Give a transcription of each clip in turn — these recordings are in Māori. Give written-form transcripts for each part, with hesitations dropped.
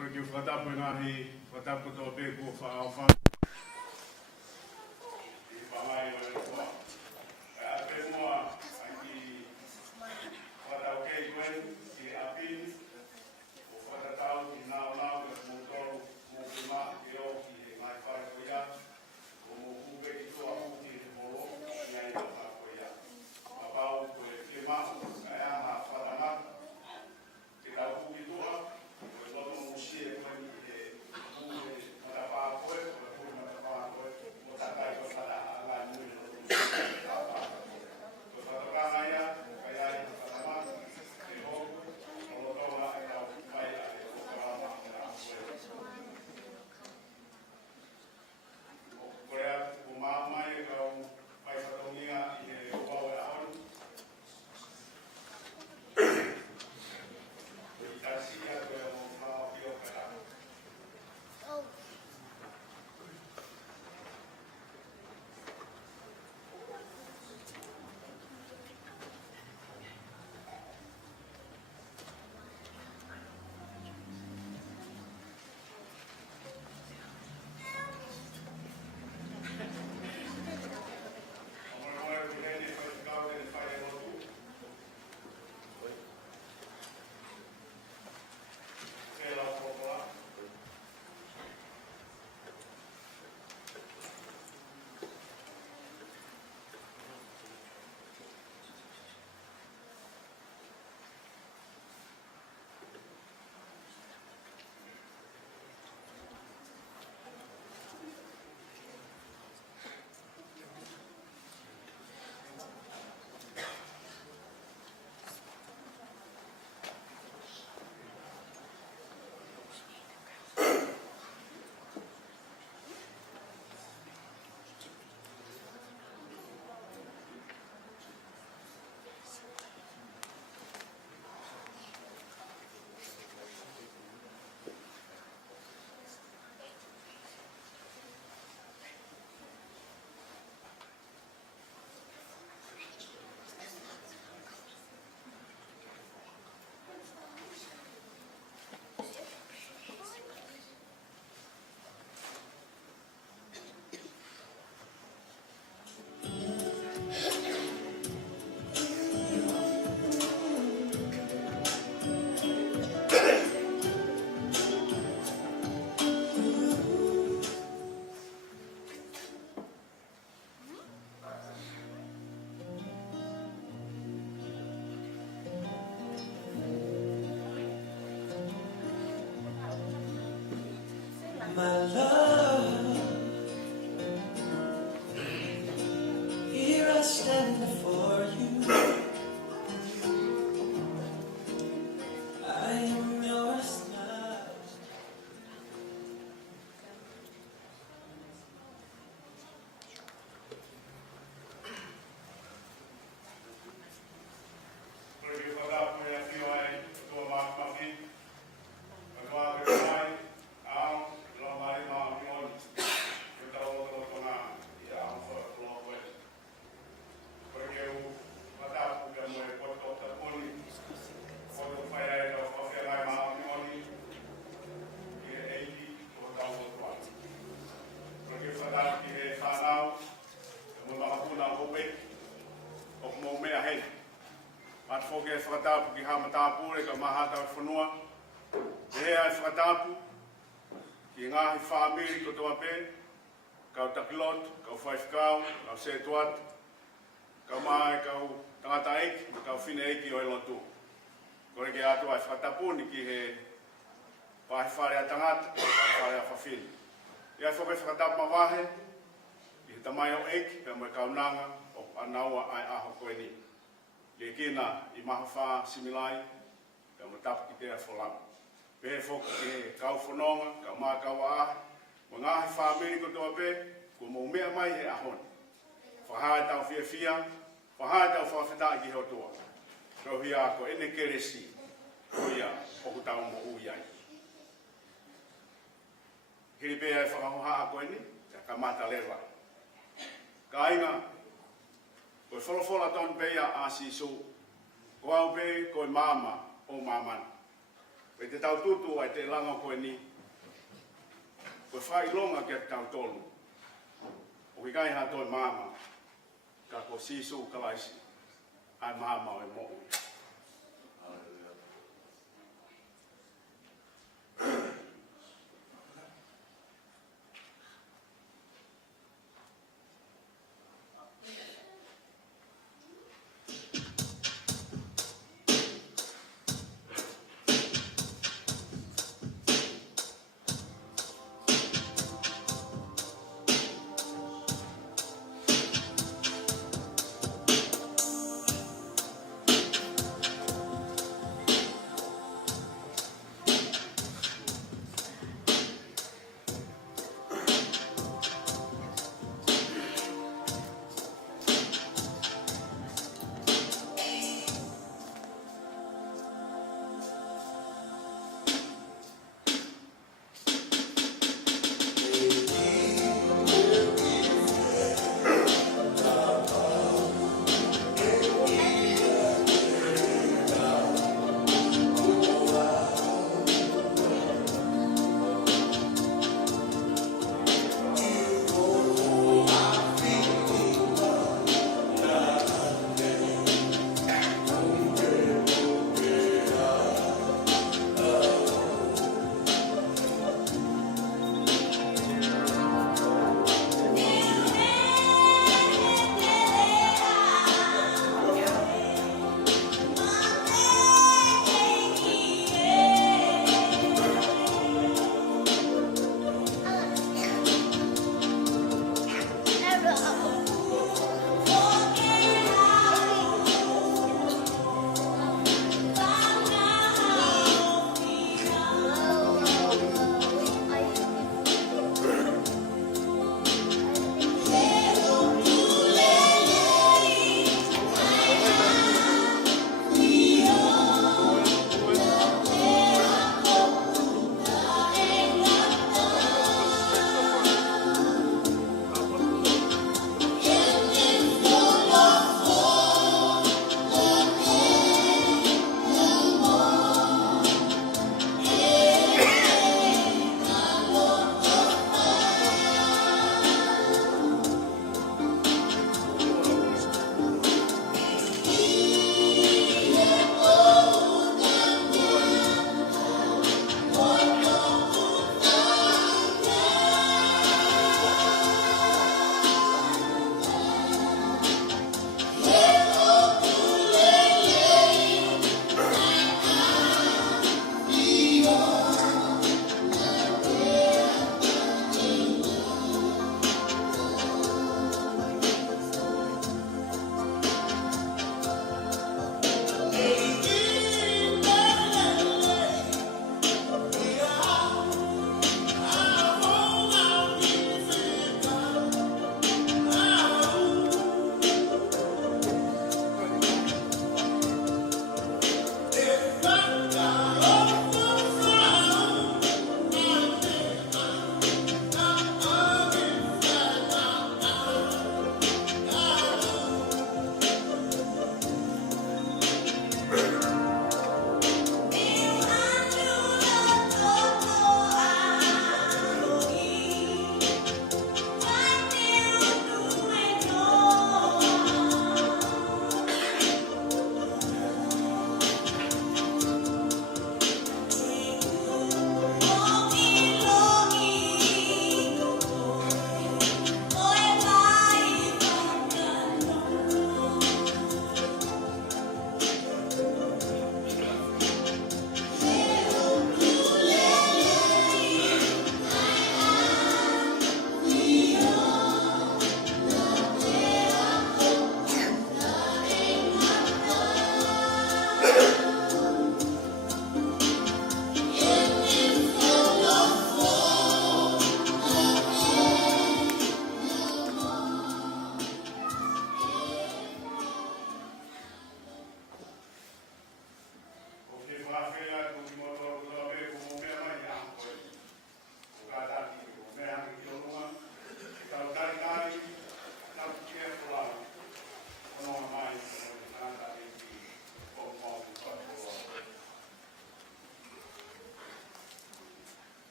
porque o whatapu ngahi, whatapu tō pē kua whaawha. I whangai wale kua. E ape mua, aki whatau kei koen, ki apini, o whatatau ki nao nao, ka mūtoru, mūpima, ki o ki he ngai whare koia, o mūkupe ki toa huki he moro, ki ai tō hā koia. Mapau koe ke mahu, ka ea ngā whatamata, ki tau huki toa, koe lono musie koe ni he mūhe matapā koe, koe hui matapā koe, o tatai koe whata ala nui no koe matapā. Koe whatakanga ia, kai ai whatamata, e hoku, o lotoa e tau mai a e okarama e a koe. O koe a ko māmai e kau mai whatongia i he upau e ahonu. I tasia koe o whao ki o kara. My love, here I stand before you. I am yours now. Porque whatapu e a whio ai, tō mākmaki, a tō ake mai, ao, lo mai mā mioni, ke tau o tō ngā, i a hawha lo koe. Porque o whatapu ka moe koto ta poni, koto whai ai tau whawhiangai mā mioni, ki e eiti o tau o toa. Porque whatapu ki he whanau, e mo mahapuna hope, o mo mea hei. Mat whoke e whakatapu ki hamatapure ka mahata o whanua. E hea e whakatapu ki ngahi whamiri ko toa pē, kau takilot, kau whaifkau, kau setuat, kau mai kau tangata eiki, kau whine eiki o elontu. Kore ke atua e whakatapuni ki he whare a tangata, whare a whawhini. Ia whoke whakatapu mawahe, ki he tamai o eiki, ka moe kaunanga o anaua ai aho koe ni. Ke kina i maha wha similai, ka matapu ki tea wholang. Pē whoka ki he kau whanonga, ka mā kau ahe, mo ngahi whamiri ko toa pē, ko mō mea mai he ahoni. Whahae tau whia whia, whahae tau whawhita ki heo toa. Kau hia ko ene keresi, ko ia oku tau mo uiai. Hiri pē ai whakahoha a koe ni, ka mata lewa. Ka inga, koe wholofola ton pēia a sisu, ko au pē koe māma o māmana. pe te tau tutu ai te langa koe ni. Koe whai longa kia tau tolu. O ki kai ha toi mama. Ka ko sisu kalaisi. Ai mama o e mo ui.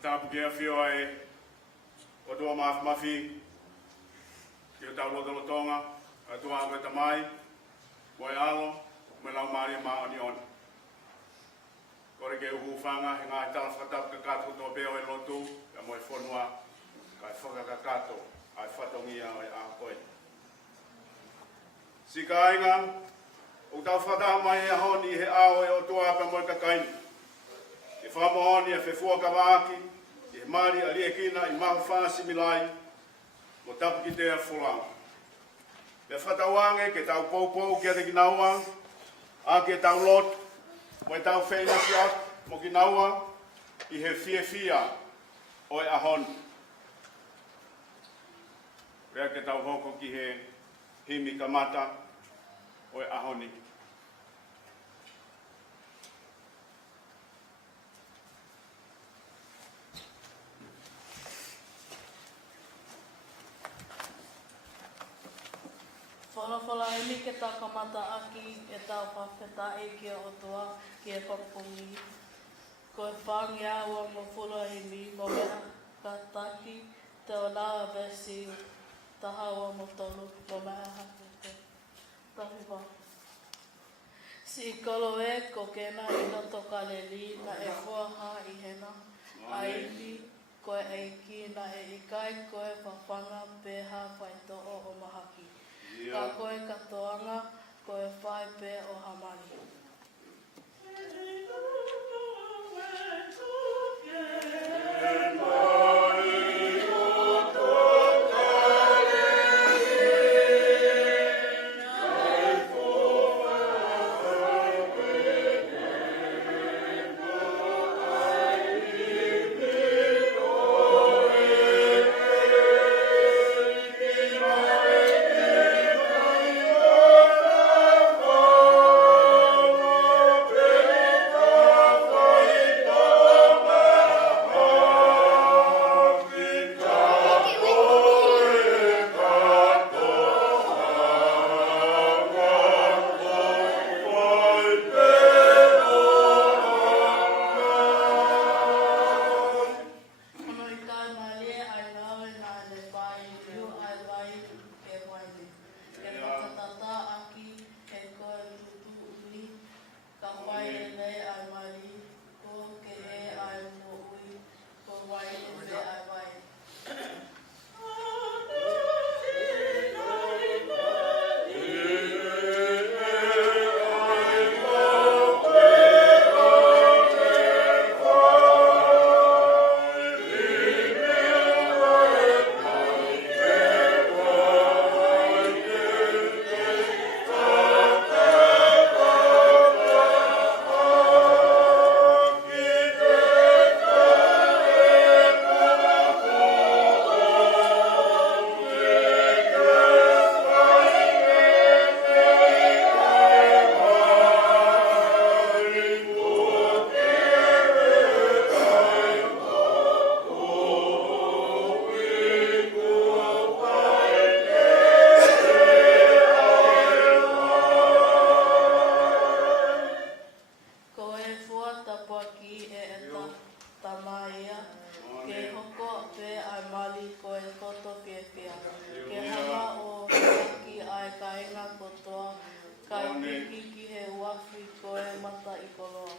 Tapukia fio ai o tua mafi ki o tau loto lotonga a tua koe tamai koe alo me lau maari ma oni on kore ke uhu whanga he ngā tala whakatau ka kato tō peo e lotu ka moe whonua kai whakakakato ai whatongia ai a koe si ka ainga o tau whakatau mai e honi he ao e o tua ka moe kakaini e whamohoni e whewhua ka waaki e mari ali e kina i mahu whāsi milai mo tapu ki te whulang. Te whatawange ke tau poupou kia te kinaua, a ke tau lot, mo e tau whena siak mo kinaua i he fia o e ahon. Rea ke tau hoko ki he himi kamata o e ahoni. Whalawhala hemi ke tā kamata aki e tau whawheta e kia o toa ki e papungi. Ko e whangi awa mo whula hemi mo mea ka taki te o nāa vesi tahawa mo tolu mo mea hake te. Tahi wā. Si kolo e ko kena i noto ka le li na e fuaha i hena. A iwi ko e eiki na e ikai ko e whawhanga peha whaito o mahaki. Ka koe katoanga, koe whai pē o hamani. Oh Kai te hiki he uafi ko e mata i koloa.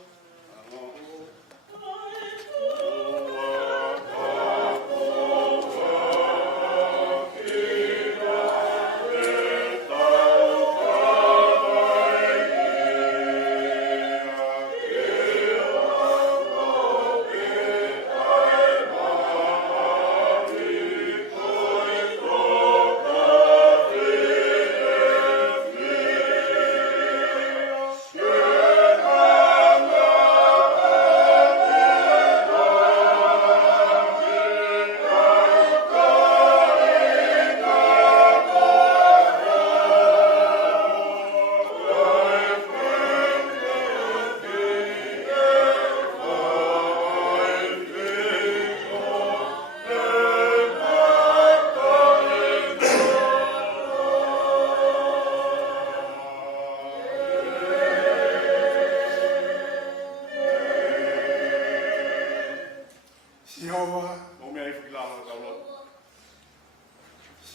Jehova, O mea i whakilanga ka ulo.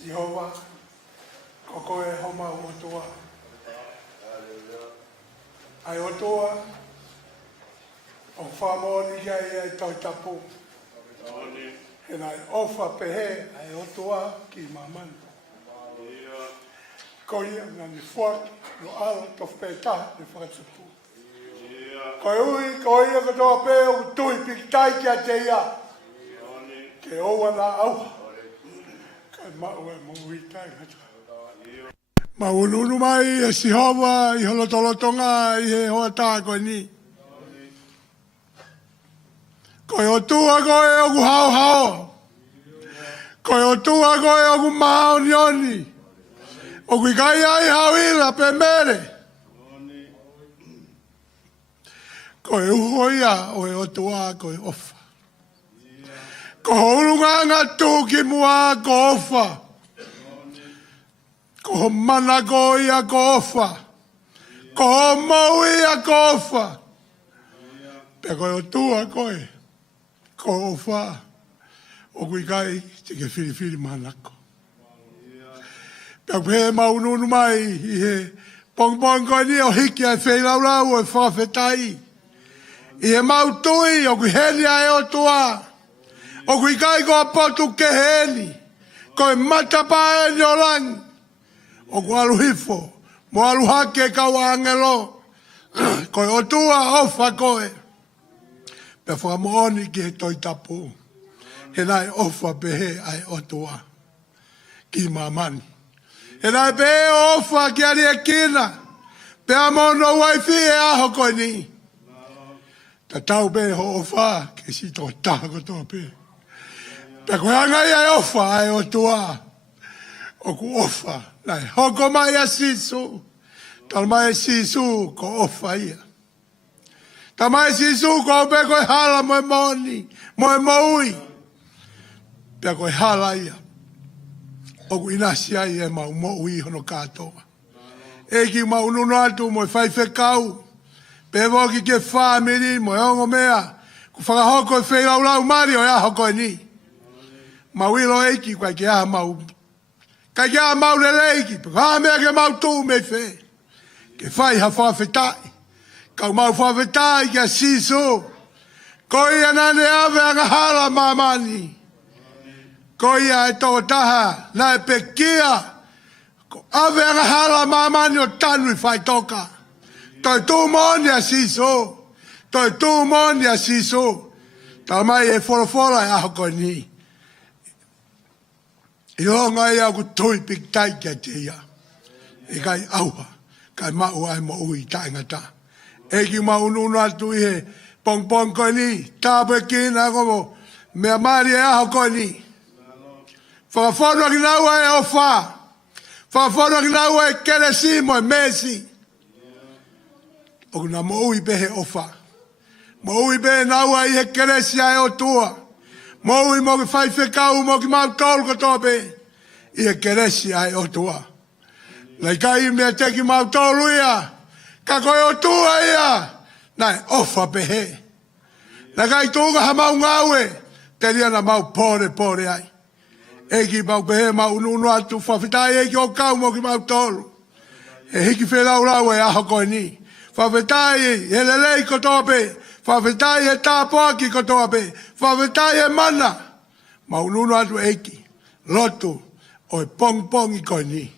Jehova, koko e homa o toa. Ai o toa, o whamoni kia e tau tapu. Taone. E nai ofa pehe, ai o toa ki mamani. Ia. Ko ia ngani fuaki, no ala tof peta, ne whakatapu. Ia. Ko ia katoa pe o tui pikitai kia te ia. Taone. Ke oua na au. Kai mau e mui tai hata. Maununu mai e Sihova i holotolotonga i he hoa tā koe ni. Koe o tua koe o ku hao hao. Koe o tua koe o ku mahao nioni. O ku kai ai hawila pe mere. Koe uhoia o e o tua koe ofa. Ko houlunga ngatu ki mua ko ofa. Ko mana ko ia ko ofa. Ko mau ia ko ofa. Pe koe o tua koe. Ko ofa. O kui kai te ke whiri manako. Pe pe maununu mai i he pong koe ni o hiki ai wheilaurau e whawhetai. I he mautui o kui henia e o tua. O kui kai ko apotu ke heni. Koe matapa e ni o langi. O ku aluhifo, mo aluhake ka wangelo, koe o tua ofa koe. Pe whakamooni ki he toi tapu, he nai ofa pehe ai o tua, ki mamani. He nai pehe ofa ki ari e kina, pe amono waifi e aho koe ni. Ta tau pehe ho ofa, ke si tō tāko tō pehe. Pe koe angai ai ofa ai o tua, o ku ofa. Nai, hoko mai a sisu. Tal mai a sisu ko ofa ia. Tal mai a sisu ko ope koe hala moe moni, moe moui. Pea koe hala ia. Oku inasi ai e mau moui hono katoa. Eki mau nuno atu moe whaife kau. Pe woki ke whamiri moe ongo mea. Ku whakahoko e wheilau mari o ea hoko e ni. Mau ilo eki koe ke aha mau Kai kia mau le leiki, ka mea ke mau tū me whē. Ke whai ha whawhetai. Kau mau whawhetai kia siso. Koi anane ave anga hala mamani. Koi a e tō taha, na e pekia. Ko ave anga hala mamani o tanu i whai toka. Toi tū moni a siso. Toi tū moni a siso. Tau mai e whorofora e aho koe ni. I honga ia ku tui pik tai kia te ia. E kai auha, kai mau ai mo ui tai ngata. E ki mau nunu atu i he pong koe ni, tāpe kina komo, mea mari e aho koe ni. Whakawhanua ki naua e ofa. Whakawhanua ki naua e keresi mo e mesi. Oku na mo ui pehe ofa. Mo ui pehe naua i he keresi ai o tua. Moui mo ki whaiwhekau mo ki mau tolu kotope. I e keresi ai o tua. Nei kai mea te ki mau tolu ia. Ka koe o tua ia. Nei ofa pehe. Nei kai tūga ha mau ngaue. Te ria na mau pore ai. Eki mau pehe mau ununu atu whawhitai eki o kau mo ki mau tolu. E hiki whenau rau e aho koe ni. Whawhetai e lelei kotoa pe. Whawhetai e tāpoaki kotoa pe. Whawhetai e mana. Maununu atu eiki. Lotu o e pong pong i koe ni.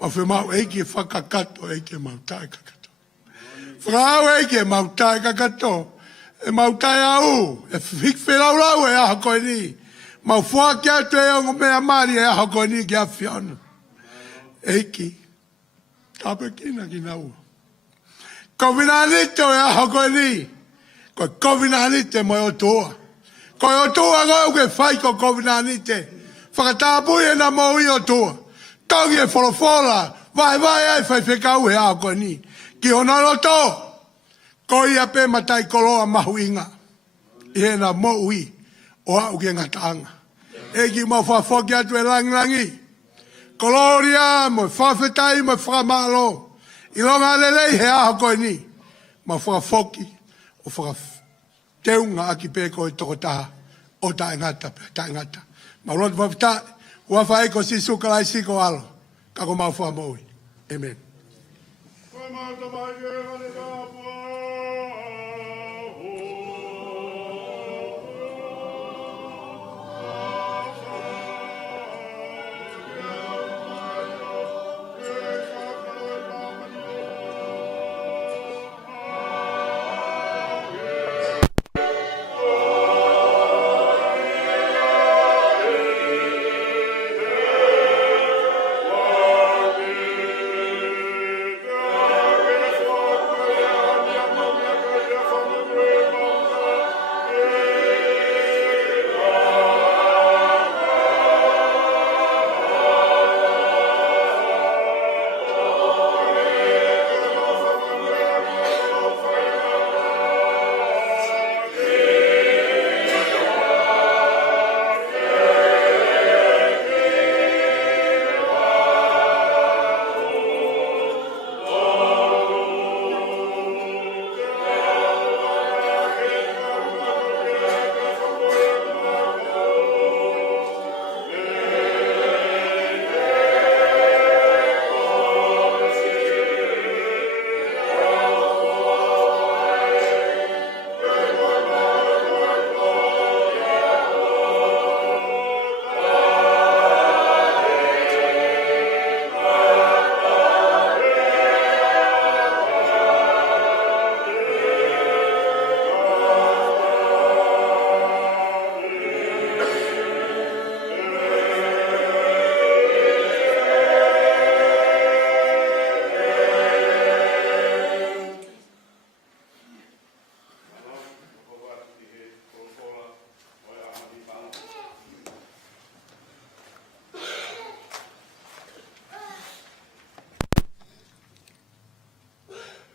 Ma whemau eiki e whakakato eiki e mautai kakato. Whakau eiki e mautai kakato. E mautai au. E hiki whenau rau e aho koe ni. Mau whaki atu e ongo mea mari e aho koe ni ki a whionu. Eiki. Tape kina ki nau. Kovina anite o e aho koe ni. Koe kovina anite mo e o toa. Koe o toa ngau ke whai ko kovina anite. Whakatāpui e na mo i o toa. Tongi e wholofola. Vai ai whai whekau e aho koe ni. Ki honoro to. Ko ia pe matai koloa mahu inga. I he na mo ui. O au ke ngataanga. E ki mau whafoki atu e langi. Koloria mo whawhetai mo whakamalo. I longa lelei he aho koe ni. Ma whakafoki o whakateunga aki pe koe toko taha. O tae ngata pe, tae ngata. Ma rotu whawhetai. Ua whae ko si sukalai siko alo. Kako mau whamoi. Amen.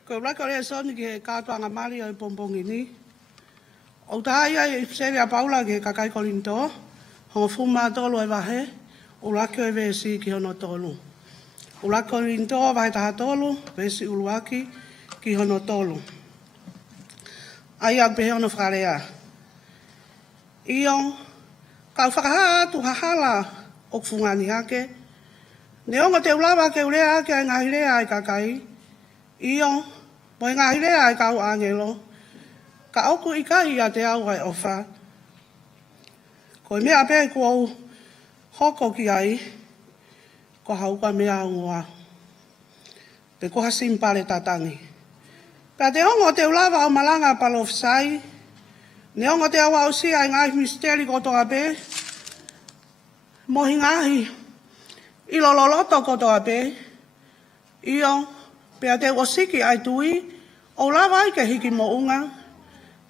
Ko raka rea soni ki he kātuanga mari o i pompongi ni. O taha ia i Seria Paula ki he kakai kolinto, hongo fuma tolu e wahe, o laki o e vesi ki hono tolu. O laki kolinto wahe taha tolu, vesi uluaki ki hono tolu. Ai au pehe ono whakarea. Ion, kau whakahatu hahala o kfungani hake. Ne ongo te ulawa ke urea ke ai ngahirea ai kakai. Ion, mo ngahirea ai kau angelo. Ka oku ikai a te au ai ofa. Ko mea pe ko hoko ki ai, ko hauka mea ungoa. Pe ko hasimpale tatangi. Pea te ongo te ulawa o malanga palofsai, ne ongo te awa o si ai ngai misteri kotoa pe, mohi ngahi, ilololoto kotoa pe, iyo, pea te osiki ai tui, o lawa ai ke hiki mo unga,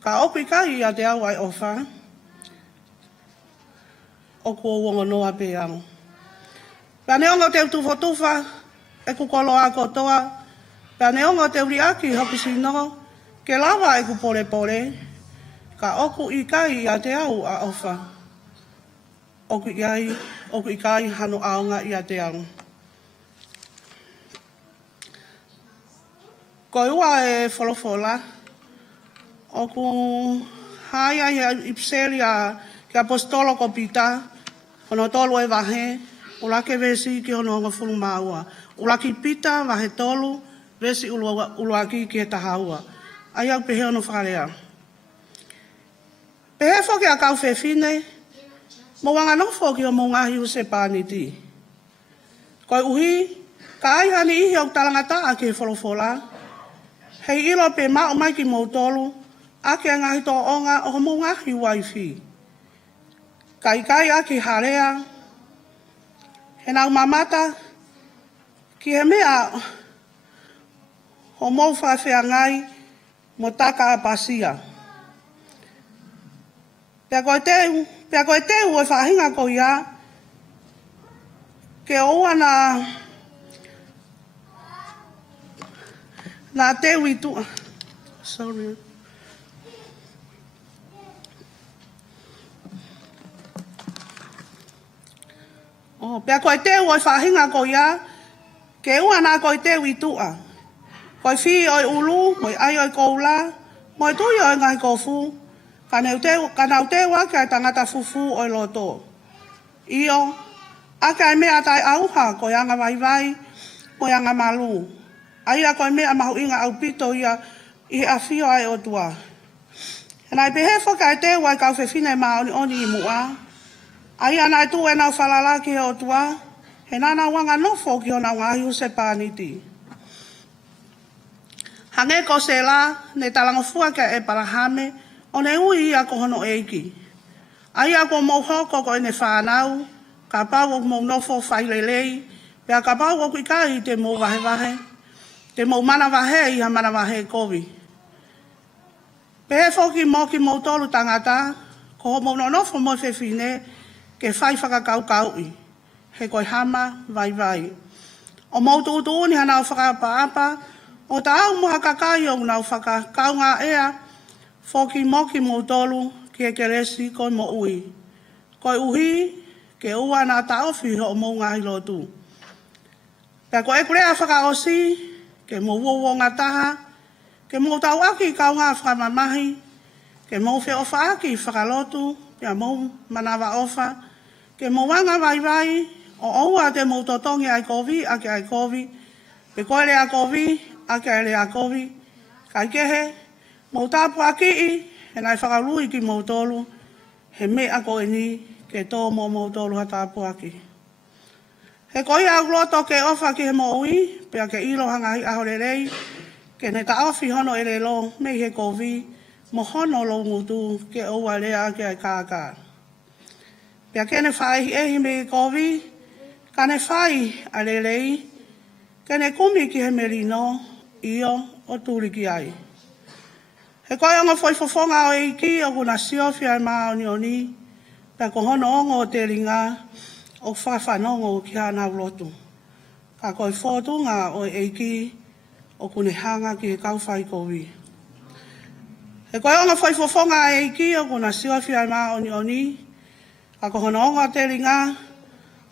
ka oku ikai a te au ai ofa, oku o wongo noa pe ang. Pea ne ongo te tufa, e kukolo a kotoa, pea ne ongo te uriaki hoki sino, ke lawa e kupore pore, ka oku ikai a te au a ofa. Oku ikai hano aonga i a te ang. Ko ua e wholofola, oku haia i Ipseria ki apostolo ko pita, hono tolu e wahe, o lake vesi ki hono honga fulu maua. Ulaki pita, wahe tolu, vesi uluaki ki e tahaua. Ai au pehe ono whakarea. Pehe whoki a kau whewhine, mo wanga no whoki o mo ngahi u se pāniti. Koi uhi, ka ai hani ihi au talangata a ke wholofola, hei ilo pe mao mai ki mo tolu, a ke ngahi tō onga o mo ngahi waifi. Kai a ki harea, he nau mamata, ki he mea ho mau whawhia ngai mo taka a pasia. Pea koe teu e whahinga ko ia, ke oua na teu i tu. Sorry. Oh, pea koe teu e whahinga ko ia, ke ua nā koe teu i tua. Koe whi oi ulu, moi ai oi koula, moi tui oi ngai kofu, ka nau teu ake ai tangata fufu oi loto. Io, ake ai mea tai auha koe anga vai, koe anga malu. Ai a koe mea mahu inga au pito ia, i a fio ai o tua. Nai pehe whaka ai teu ai kau whewhine maa oni i mua. Ai anai tu e nau whalalaki o tua, he nana wanga nofo ki o nau ngahi u se pāniti. Hange ko se la, ne talangofua ke e parahame, o ne ui ia ko hono eiki. Ai a ko mau hoko ko ne whanau, ka pau o mau nofo whailelei, pea ka pau o kuikai te mau vahe, te mau mana vahe i ha mana vahe kovi. Pehe foki mo ki mau tolu tangata, ko mau nofo mo whewhine, ke whai whakakau i, he koe hama vai. O mautu utu ni hanau whakapa-apa, o ta au muha kakai o nau whakakau ngā ea, whoki moki mautolu ki e keresi koe mo ui. Koe uhi, ke ua nā taofi ho o mou ngahi lotu. Pea koe kurea whakaosi, ke mo uo ngā taha, ke mo tau aki kau ngā whakamamahi, ke mo whi ofa aki whakalotu, pea mou manawa ofa, ke mo wanga vai, o oua te mo totongi ai kovi, ake ai kovi, pe koe lea kovi, ake ai lea kovi, kai kehe, mo tapu aki i, he nai whakarui ki mo tolu, he me ako e ni, ke tō mo tolu ha tapu aki. He koe au loto ke ofa ki he mo ui, pea ke ilo hanga hi ahore rei, ke ne ta ofi hono ere lo, me he kovi, mo hono lo ngutu ke oua lea ake ai kākā. Pea kene whai ehi me kovi, ka ne whai a lelei, kene kumi ki he merino, io o tūri ki ai. He koe onga foi fofonga o eiki o kuna siofi ai maa oni, pea ko hono ongo o te ringa, o whawhanongo ki hana ulotu. Ka koe whotunga o eiki, o kune hanga ki he kauwhai kovi. He koe onga foi fofonga e iki o kuna siofi ai maa oni, ka ko hono onga te ringa,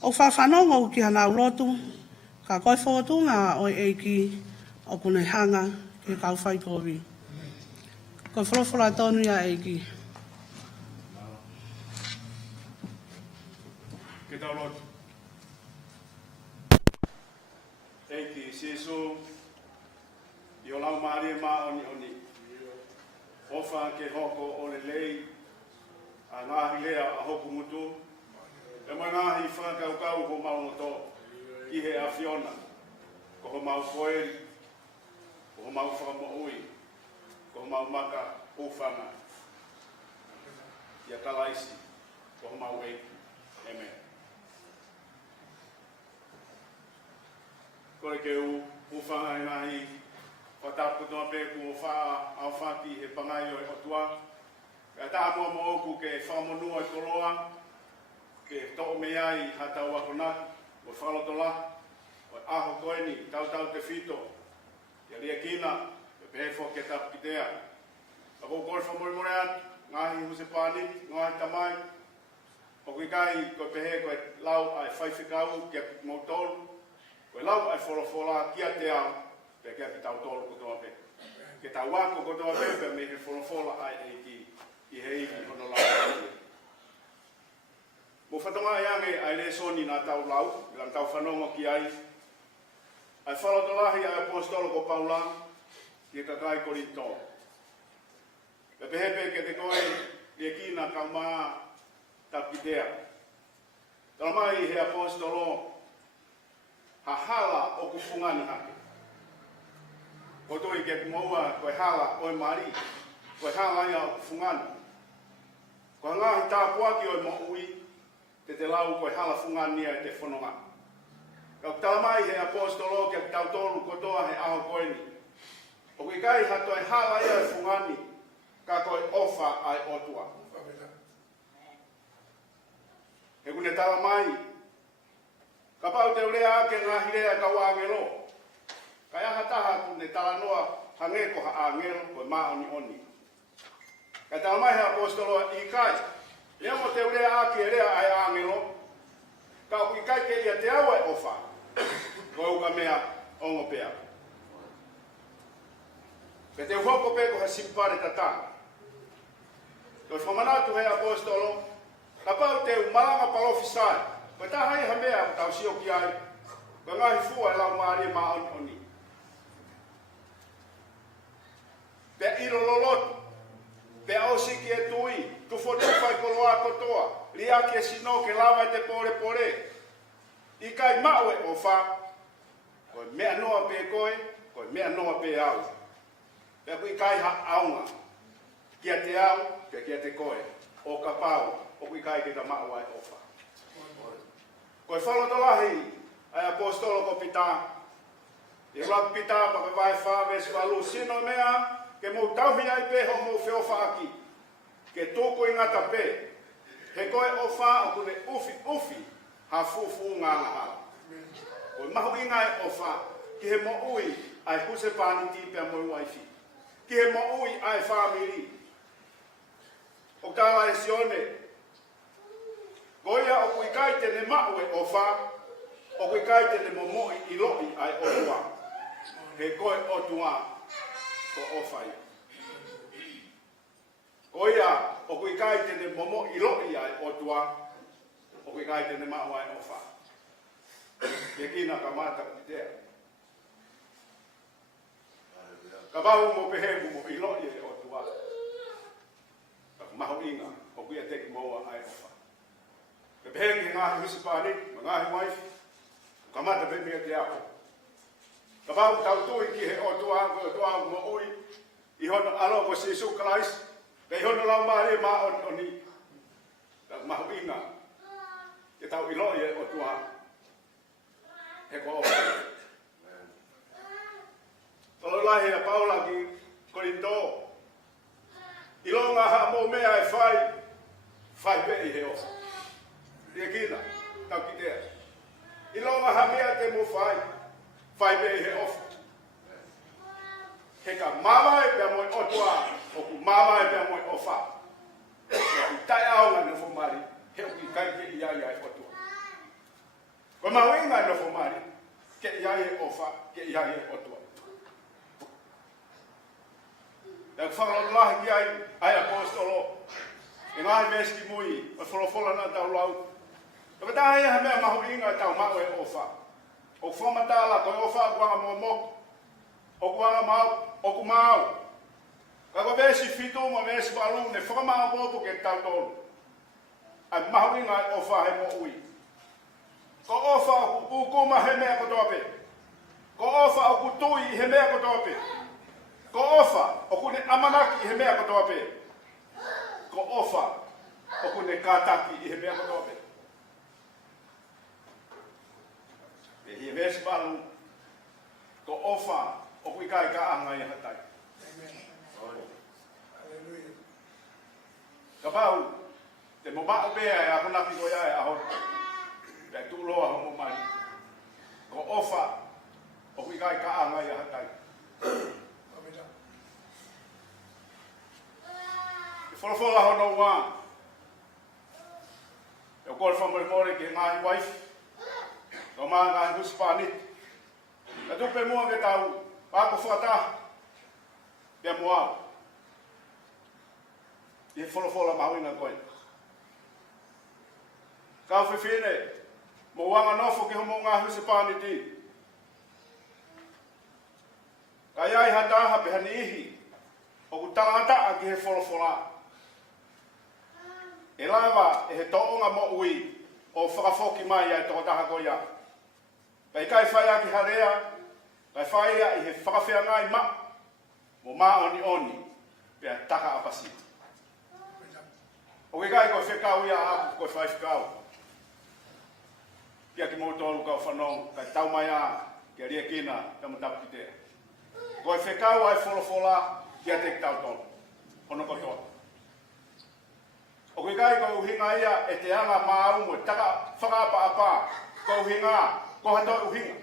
o whawhanongo ki hana ulotu, ka koe whotunga o eiki, o kune hanga ki he kauwhai kovi. Ko wholofola tonu ia eiki. Ke tau lotu. Eiki, Jesu, i o lau maari maa oni. Ofa ke hoko o le lei, a ngahi lea a hoku mutu. E mai ngahi whakakau ho mau ngoto, i he a Fiona, ko ho mau koeri, ko ho mau whakamoui, ko ho mau maka ufanga. Ia kalaisi, ko ho mau eiki. Amen. Kore ke ufanga i ngahi, whatapu toa peku o wha au whati he pangai o e otua. Ka tā mua mo oku ke whamonua i toloa, ke toko mea i hatau wakonaki, o whalotola, o aho koeni, tau te whito, ke ria kina, ke pehefo ke tapu kitea. A kou kore whamoremore atu, ngahi huse pāni, ngahi tamai, o kui kai koe pehe koe lau ai whaiwhikau kia mautolu, koe lau ai wholofola kia te au, pe kia ki tau tolu kotoa pe. Ke tau wako kotoa pe, pe me he wholofola ai eiki, i he iwi hono lau. Mo whatonga e ange ai le soni nā tau lau, i lan tau whanongo ki ai, Ai whalotolahi ai apostolo ko Paulang, ki ka kai Korinto. Pe pehepe ke te koe, li kina ka mā tapitea. Talamai he apostolo, ha hala o kufungani hake. Ko toi ke kumaua koe hala oi mari, koe hala ia o kufungani. Ko ngahi tā puaki oi mo ui, te lau koe hala fungani e te whanonga. Kau talamai he apostolo ke tau tolu kotoa he aho koeni. O kui kai hato e hala ia e fungani, ka koe ofa ai otua. He kune talamai, ka pau te ulea ake ngā hirea ka wāngelo. Kai aha taha kune talanoa hangeko ha angelo koe maoni oni. Kai talamai he apostolo i kai, lea mo te ulea ake rea ai angelo, ka kui kai ke ia te awa e ofa. Koe uka mea ongo pea. Ke te uhoko pe ko ha simpare tatanga. Koe whamanatu he apostolo, ka pau te umalanga palofisai. Koe tā hai ha mea tau sio ki ai. Koe ngahi fua e lau maari e maa oni. Pe iro lolotu. Pe ausiki e tui. Tu whotufai koloa kotoa. Liaki e sino ke lawa e te pore pore. I kai mau e ofa. Koe mea noa pe koe. Koe mea noa pe au. Pe kui kai ha aunga. Kia te au, pe kia te koe. O ka pau, o kui kai ke ta mau ai ofa. Koe whalotolahi, ai apostolo ko pita. I rak pita pa pe vai whaves walu sino mea, ke mou tauhi ai peho mou whiofa aki. Ke tōko i ngata pe. He koe ofa o kune ufi, ha fufu ngā ngā. Koe mahu inga e ofa, ki he mo ui ai huse pani tipea moi waifi. Ki he mo ui ai whamiri. O tāla e sione, goia o kui kai te ne mau e ofa, o kui kai te ne momoi i loi ai otua. He koe otua ko ofai. Goia o kui kai te ne momoi i loi ai otua, o kui kai te ne mau ai ofa. Ke kina ka mata kitea. Ka bahu mo pehebu mo i loi e otua. Maho inga, o kuia teki moa ai ofa. Ke pehengi ngahi misipani, ngahi waifi, ka mata pe mea te ako. Ka pau tau tui ki he otua mo ui, i hono alo ko si sukalais, ka i hono lau maare maa oni. Ka maho inga, ke tau iloi e otua, he ko ofa. Tolo lahi a Paula ki Korinto, I longa ha mo mea e whai pe i he ofa. Ria kina, tau ki tea. I longa ha mea te mo whai pe i he ofa. He ka mawai pia moi otua, o ku mawai pia moi ofa. I tai aonga no fomari, he o ki kai ke iai ai otua. Ko mawinga no fomari, ke iai e ofa, ke iai e otua. Ia whakalolahi ki ai apostolo. E ngahi meski mui, o wholofola na tau lau. Ka tā hea mea mahu inga tau mau e ofa. O whamatala koe ofa kuanga mo moku. O kuanga mau, o ku mau. Ka ko vesi fitu mo vesi walu ne whakamau popo ke tau tolu. Ai mahu inga e ofa he mo ui. Ko ofa o ku ukuma he mea kotoape. Ko ofa o ku tui he mea kotoape. Ko ofa o kune amanaki he mea kotoa pe. Ko ofa o kune kātaki he mea kotoa pe. E hi vesi palu. Ko ofa o kui kai ka anga i hatai. Ka pau, te mo mao pea e akonaki ko ia e aho. Pea tūloa ho mo mari. Ko ofa o kui kai ka anga i hatai. Wholofola hono wā. E o kore whamore ke ngāhi waifi. Ka mā ngāhi husipāni. Ka tupe mua ke tau. Pāko whakata. Pia mua au. I he wholofola mahuina koe. Ka uwhiwhine. Mo wanga nofo ki homo ngāhi husipāni ti. Ai ai hataha pe hani ihi. O ku tangata a ki he wholofola. E lava e he toonga mo ui o whakafoki mai ai toko taha ko ia. Kai kai whai aki harea, kai whai ia i he whakawhea ngai ma, mo ma oni oni, pia taka apasi. O ke kai koe whekau ia aku koe whai whekau. Kia ki mōtolu kau whanong, kai tau mai a, kia ria kina, ka matapu ki tea. Koe whekau ai wholofola, kia te tau tolu. Hono kotoa. O ke kai koe uhinga ia, e te anga maaungo, taka whakapa-apa, koe uhinga, ko hatoi uhinga.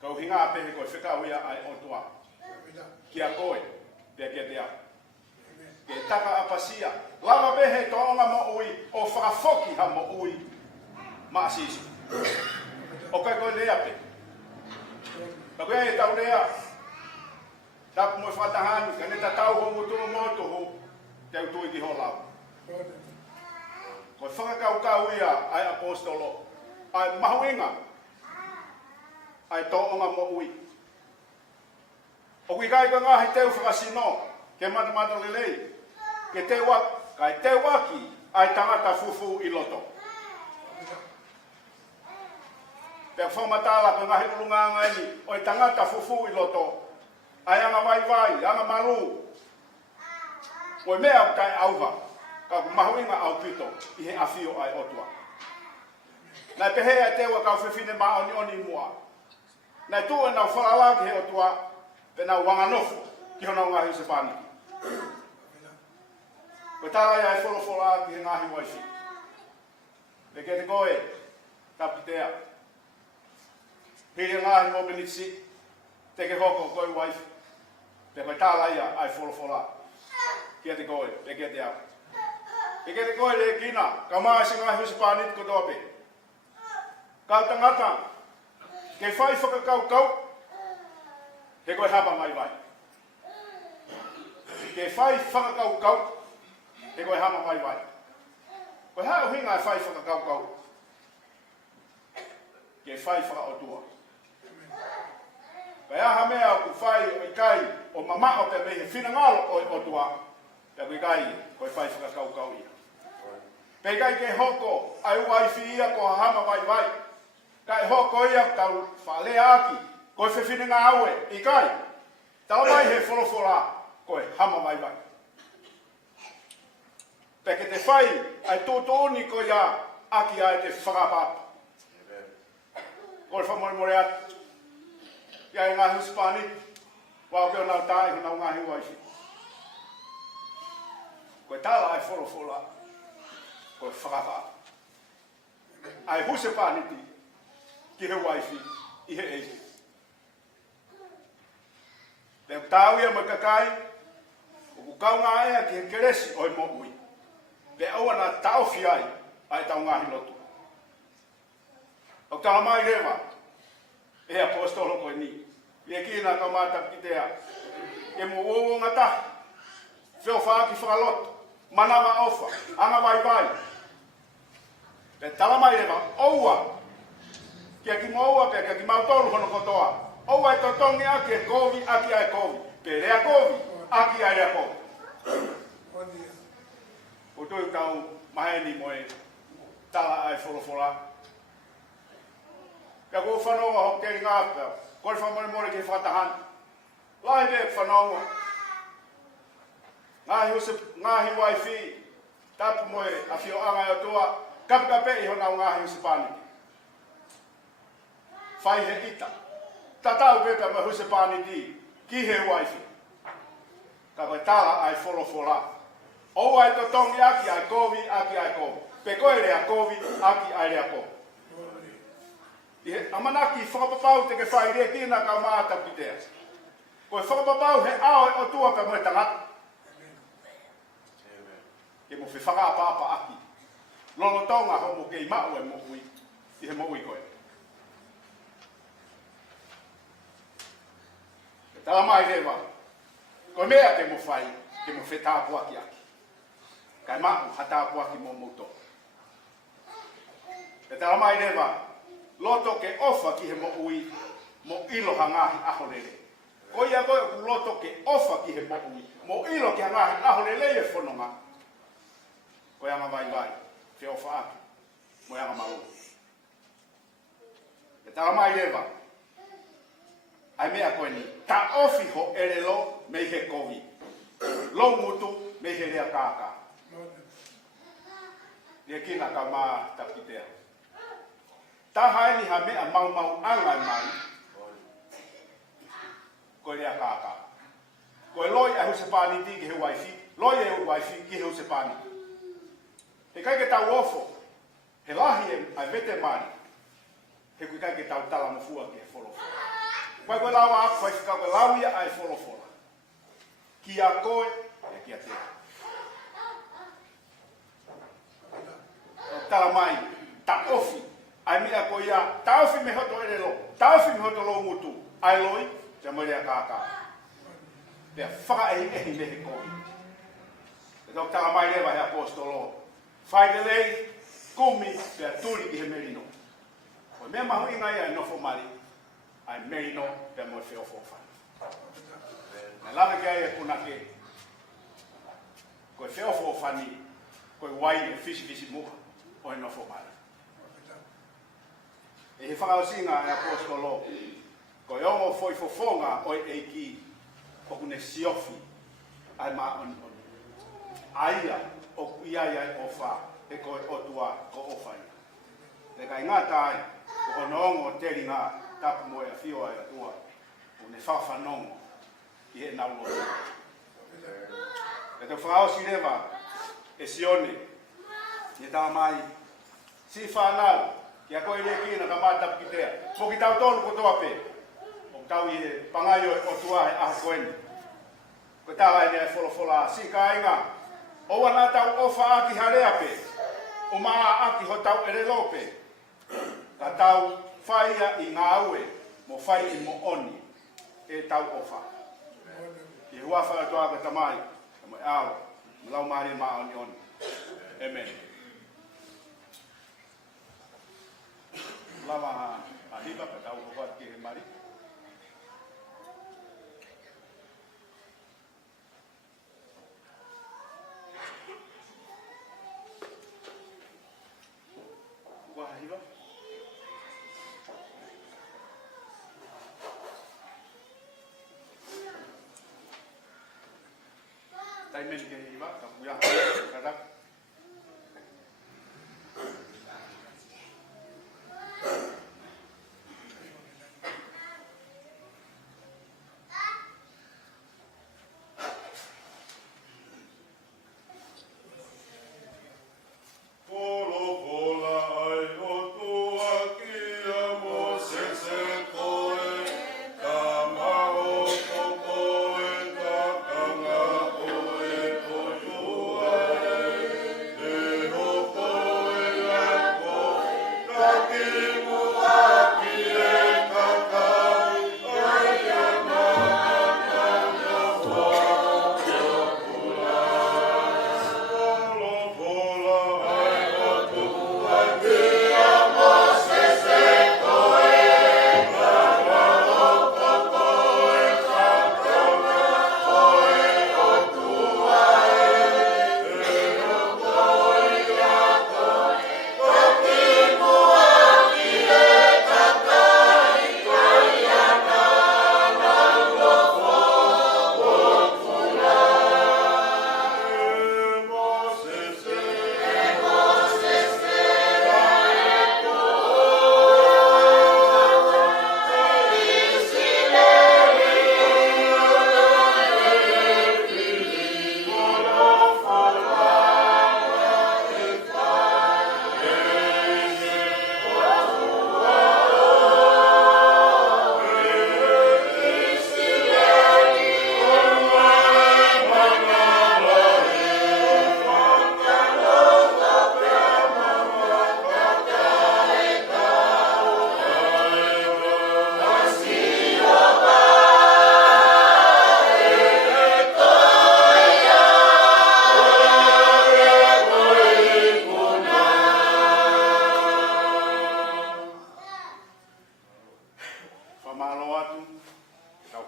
Ka uhinga a pehe koe whekau ia ai otua. Kia koe, pia kia te au. Ke taka apasia. Lava pehe toonga mo ui, o whakafoki ha mo ui, maa sisu. O kai koe lea pe. Ka koe e tau lea, tapu mo whatahanu, ka ne ta tau ho muturu motuhu, te utui ki ho lau. Koe whakakau ia ai apostolo, ai mahuinga, ai toonga mo ui. O kui kai ka ngahi teu whakasino, ke matamata lelei, ke te waki, kai te waki, ai tangata fufu i loto. Pea whamatala ko ngahi ulunga ngaini, oi tangata fufu i loto, ai anga vai, anga maru. Oi mea kai auha, ka ku mahuinga au pito, i he awhio ai otua. Nai pehea te ua kau whiwhine maa oni mua. Nai tua nau whalala ki he otua, pe nau wanganofo, ki hona ngahi se pani. Koe tārai ai wholofola ki he ngahi waifi. Pe ke te koe, tapitea. Hiri ngahi mo minitsi, te ke hoko koe waifi. Pe koe tārai ai wholofola. Ki te koe, pe ke te au. Pe ke te koe le kina, ka maa se ngahi se pani ko tope. Kau tangata, ke whai whakakau, he koe hapa mai vai. Ke whai whakakau, he koe hapa mai vai. Koe hao hinga e whai whakakau, ke whai whakaotua. Kai aha mea o ku whai o ikai, o mama o te mehe whinangalo o otua, pe ku ikai, koe whai whakakau ia. Pe kai ke hoko, ai waifi ia ko hama mai vai. Kai hoko ia tau whale aki, koe whiwhinenga aue, i kai. Tau mai he wholofola, koe hama mai vai. Peke te whai, ai tōtōni ko ia aki ai te whakapapa. Koe whamore atu. Ia e ngahi Hispani, wao keo nau tāi ho nau ngahi waifi. Koe tāla ai wholofola, koe whakapapa. Ai huse pāniti, ki he waifi, i he eisi. Te tau ia mai kakai, o ku kau ngā ea ki he keresi o he mo ui. Pe aua nā tauwhi ai tau ngahi lotu. O taha mai rewa, e apostolo koe ni. Ia ki nā kau māta ki te a. E mo uo ngata, whio whaaki whakaloto, manawa ofa, anga vai. Pe tala mai rewa, oua, kia ki moua pe kia ki mautolu hono kotoa. Oua e totongi aki e kovi, aki ai kovi. Pe rea kovi, aki ai rea kovi. O tui tau maheni moe tala ai wholofola. Kia kou whanonga ho kei ngāpea, koi whamore ki whatahan. Lai me whanonga. Ngahi waifi, tapu moe a whio anga o toa, kapikape i hona o ngahi huse pāniki. Whai he ita. Tatau pepe me huse pāniki, ki he waifi. Ka koe tala ai wholofola. Oua e totongi aki ai kovi, aki ai kovi. Pe koe rea kovi, aki ai rea kovi. Amanaki whakapapau te ke whai rea kina ka maata pitea. Koe whakapapau he ao e o tua pe moe tangata. Ke mo whi whakapapa aki. Lolo tonga ho mo kei mau e mo ui. I he mo ui koe. Ke tala mai rewa. Koe mea ke mo whai, ke mo whi tāpua ki aki. Kai mau hatāpua ki mo moto. Ke tala mai rewa. Loto ke ofa ki he mo ui, mo ilo hangahi ahorele. Ko ia koe ku loto ke ofa ki he mo'u, mo ilo ki hangahi ahorele e whanonga. Ko ia vai vai, te ofa aki, mo ia malu. E tala mai lewa, ai mea koe ni, ta ofi ho erelo me he kovi. Lo mutu me he rea kāka. Ia kina ka mā tapitea. Ta hae ni ha mea mau mau angai mai. Koe rea kāka. Koe loi e husepani ti ki he waifi. Loi e waifi ki he husepani. He kai ke tau ofo. He lahi e ai vete mani. He kui kai ke tau tala mofua ki he folofo. Koe koe lawa aku waifi ka koe lauia ai folofo. Ki a koe e ki a te. Tala mai, ta ofi. Ai mea ko ia, ta ofi me hoto erelo. Ta ofi me hoto lo mutu. Ai loi, te moerea kāka. Pea whaka ehi me he kovi. E tau tala mai lewa he apostolo. Whaidelei, kumi, pea turi ki he merino. Koe mea mahu inga ia e nofo mari. Ai merino, pea moe whio fōwhani. Na lawe kia e punake. Koe whio fōwhani. Koe wai e fisi muha. O e nofo mari. E he whakaosinga e apostolo. Ko e ongo foi fofonga o e eiki. O kune siofi. Ai ma on. Aia o iaia o wha. E koe o tua ko o whai. E kai ngata ai. Ko no ongo teri ngā. Tapu mo e a whio ai a tua. O ne whawhanongo. I he naulo. E te whakaosi rewa. E sione. Ia tā mai, si whanau, kia koe rea kina ka mātapu ki tea. Mo ki tau tonu ko toa pē. O tau i he pangai o tua he aha koeni. Ko tā ai nea wholofola, si ka inga. O wana tau ofa aki harea pē. O maa aki ho tau erelo pē. Ka tau whaia i ngā aue, mo whai i mo oni. E tau ofa. I hua whai toa ka tamai, ka mai au, mo lau maari maa oni oni. Amen. Lama ahiba ka tau hawat ki he mari. Wa ahiba. Taimen ke ahiba ka puya kadak.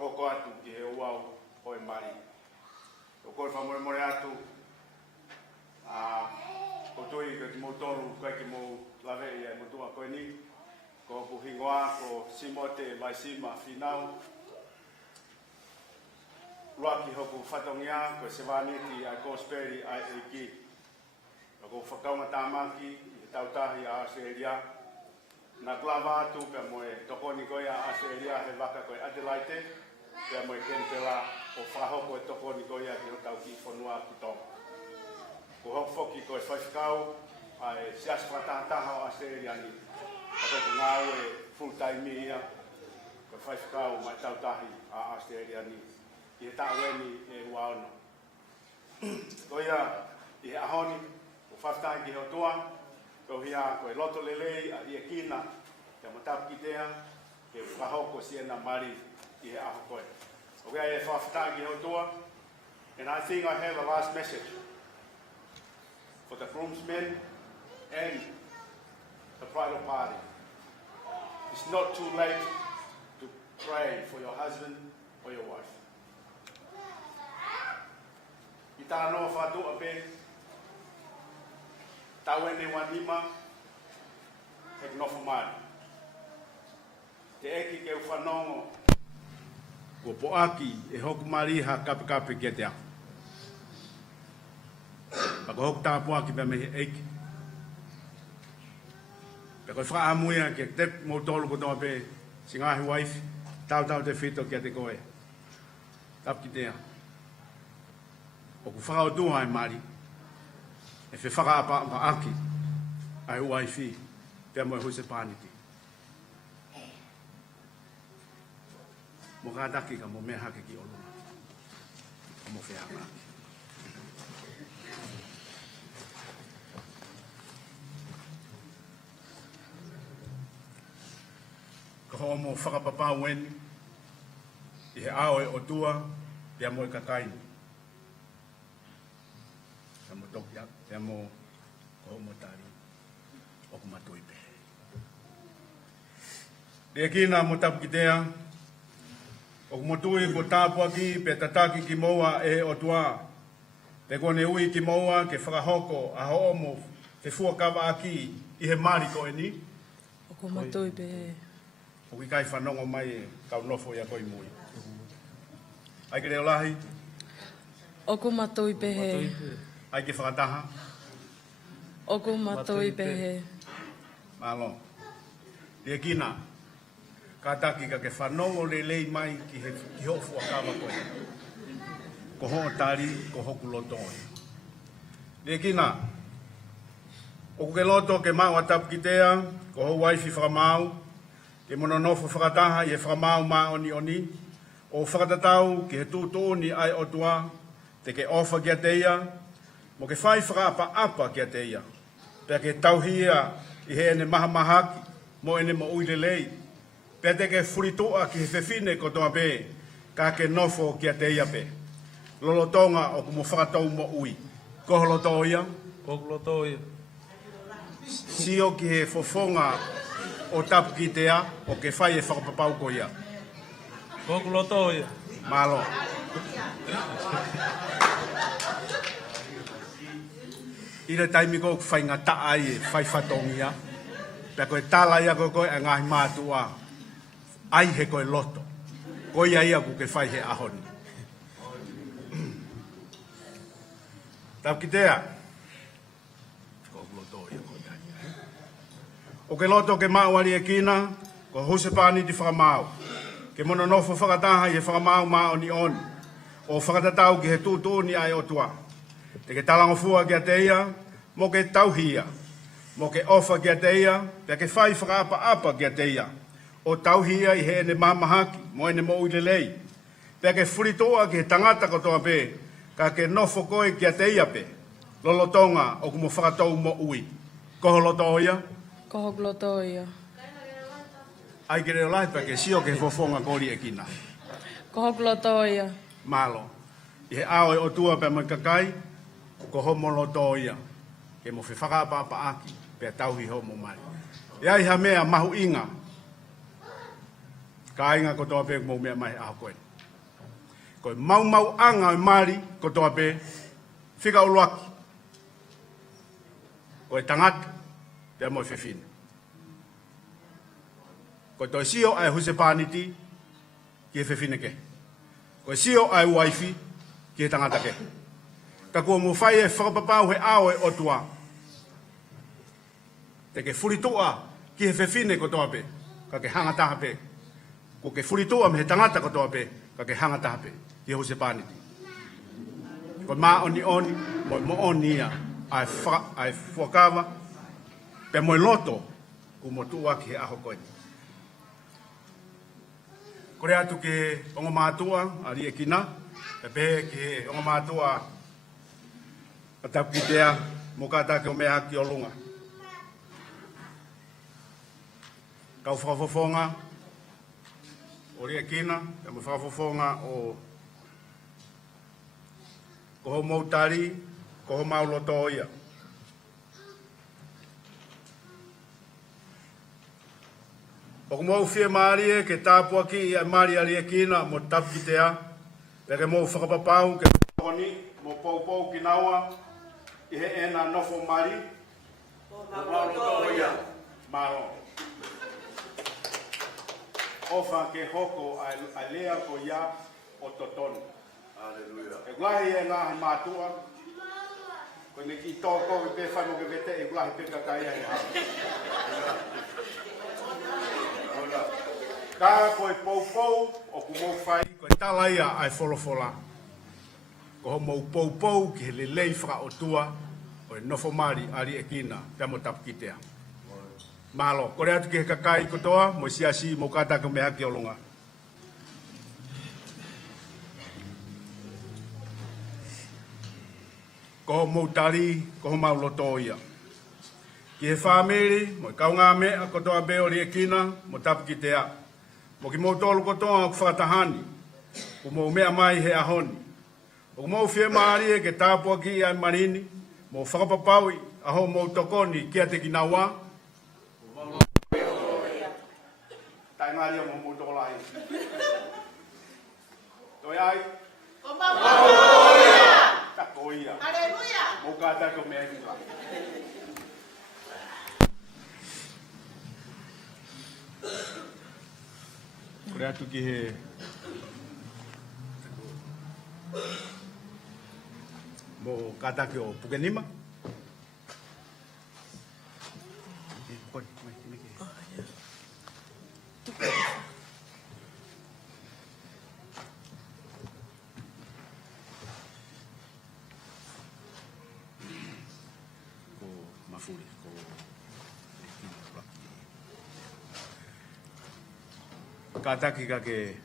hoko atu ki he uau o e mari. O koe whamore atu, o tui ka ki motolu kai ki mo lawe ia e motua koe ni, ko ku hingoa, ko simote mai sima whinau, Luaki hoku whatongia, ko se wāneti ai Kosperi ai Eiki. Ko whakaunga tāmaki, i tautahi a Australia. Nā klava atu ka moe tokoni koe a Australia he waka koe Adelaide. Ka moe kentela o whahoko e tokoni koe a ki hotau ki whanua ki tonga. Ko hoku whoki koe whaifkau, ai sias whatātaha o Australia ni. Ka koe ngāu e full-time ia, ko whaifkau mai tautahi a Australia ni. I he tāweni e uaono. Ko ia, i he ahoni, o whaftai ki heo toa, ko hia koe loto lelei a ia kina, te matapu ki tea, ke whahoko siena mari i he aho koe. O kia e whaftai ki heo toa, and I think I have a last message for the groomsmen and the bridal party. It's not too late to pray for your husband or your wife. I tā noa whātua pē, tāwene wanima, hek nofo māri. Te eki ke whanongo, ko poaki e hoku mariha kape kia te ako. Pako hoku tā poaki pē mehe eki. Pako whaamuia ke te motolu kotoa pē, singahi waifi, tau te whito kia te koe. Kape ki te ako. O ku whakao tua e mari, e whi whakaapa ka aki, ai uai whi, pia moe huse pāniti. Mo kātaki ka mo mea hake ki olunga, ka mo whea ngā. Ka hoa mo whakapapa weni, i he aoe o tua, pia moe kakaini. Mo tokia, te mo ko mo tari o ko matoi pe. Te kina mo tapu ki tea, o ko motui ko tāpua ki, pe tataki ki moa e o tua. Te kone ui ki moa ke whakahoko a ho mo te fuakawa aki i he mari ko e ni. O ko matoi pe. O ki kai whanongo mai e kau nofo ia koi mui. Ai ke reo lahi? O ko matoi pe he. Ai ke whakataha? O ko matoi pe he. Malo. Te kina, ka taki ka ke whanongo le lei mai ki hofu a kawa koe. Ko ho tari, ko hoku lotoi. Te kina, o ke loto ke mau atapu ki tea, ko ho waifi whakamau, ke mononofo whakataha i e whakamau ma oni oni, o whakatatau ki he tūtōni ai o tua, te ke ofa kia teia, mo ke whai whakaapa kia te ia. Pea ke tauhia i he ene mahamahaki, mo ene mo uilelei. Pea te ke furitoa ki he whewhine kotoa pē, ka ke nofo kia te ia pē. Lolotonga o kumo whakatau mo ui. Koho loto ia? Koho loto ia. Sio ki he fofonga o tapu ki te a, o ke whai e whakapapau ko ia. Koho loto ia. Malo. Ira taimi ko whai ngā taai e whai whatongia. Pea koe tāla ia koe a ngahi mātua. Ai he koe loto. Koe ia ku ke whai he ahoni. Tau ki tea. O ke loto ke maawari e kina, ko huse pāni di whakamau. Ke mononofo whakataha i he whakamau maa oni oni. O whakatatau ki he tūtūni ai o tua. Te ke talangofua kia te ia, mo ke tauhia. Mo ke ofa kia te ia, pia ke whai whakaapa kia te ia. O tauhia i he ene mamahaki, mo ene mo uilelei. Pia ke furitoa ki he tangata kotoa pē, ka ke nofo koe kia te ia pē. Lolotonga o kumo whakatau mo ui. Koho loto ia? Koho loto ia. Ai ke reo lai pia ke sio ke fofonga kori e kina. Koho loto ia. Malo. I he aoe o tua pia mai kakai, ko homo loto ia. Ke mo whakapapa aki, pia tauhi homo mai. Ia iha mea mahu inga. Ka inga kotoa pia mo mea mai aho koe. Ko mau anga o mari ko toa pe whika uluaki. Ko e tangata pe mo whewhine. Ko toi sio ai huse pāniti ki e whewhine ke. Ko sio ai waifi ki e tangata ke. Ka kua mo whai e whakapapau he ao e otua. Te ke furitua ki he whewhine ko toa pe. Ka ke hanga taha pe. Ko ke furitua me he tangata ko toa pe. Ka ke hanga taha pe. Ki huse pāniti. Ko mā oni mo oni ia. Ai whakawa. Pe mo loto. Ku mo tua ki he aho koini. Kore atu ke ongo mātua, ari e kina, e pehe ke ongo mātua a tapu ki tea, mo kātā ke o mea ki o lunga. Kau whakafofonga, ori e kina, e mo whakafofonga o koho mautari, koho mauloto ia. O kumau whia maarie ke tāpua ki i a maari ari e kina mo tapu ki tea. Peke mou whakapapau ke whakoni mo poupou ki naua. I he ena nofo maari. Mo mauloto ia. Maro. Ofa ke hoko a lea ko ia o totonu. Aleluia. E guahi e ngahi mātua. Ko ne ki tōko ke pe whai mo ke vete e guahi pe kakai e hau. Ka koe poupou o ku mou whai, koe talaia ai wholofola. Ko ho mou poupou ki he lelei whaka o tua, o e nofo mari ari e kina, pia mo tapu ki tea. Mahalo, kore atu ki he kakai kotoa, mo siasi mo kata ka mea ki o lunga. Ko ho mou tari, ko ho mau loto ia. Ki he whamiri, mo i kaunga mea kotoa beo ri e kina, mo tapu ki tea. Mo ki mou tolu kotoa o whakatahani, ko mou mea mai he ahoni. O mou whia maari e ke tāpua ki ai marini, mo whakapapaui aho mou tokoni kia te ki naua. Tai maari o mou tokolai. Toi ai. Ko maulotoia. Takoia. Aleluia. Mo kātai ko mea ki lai. Kore atu ki he mo katake o Pukenima. Ko mafuri, ko kataki ka ke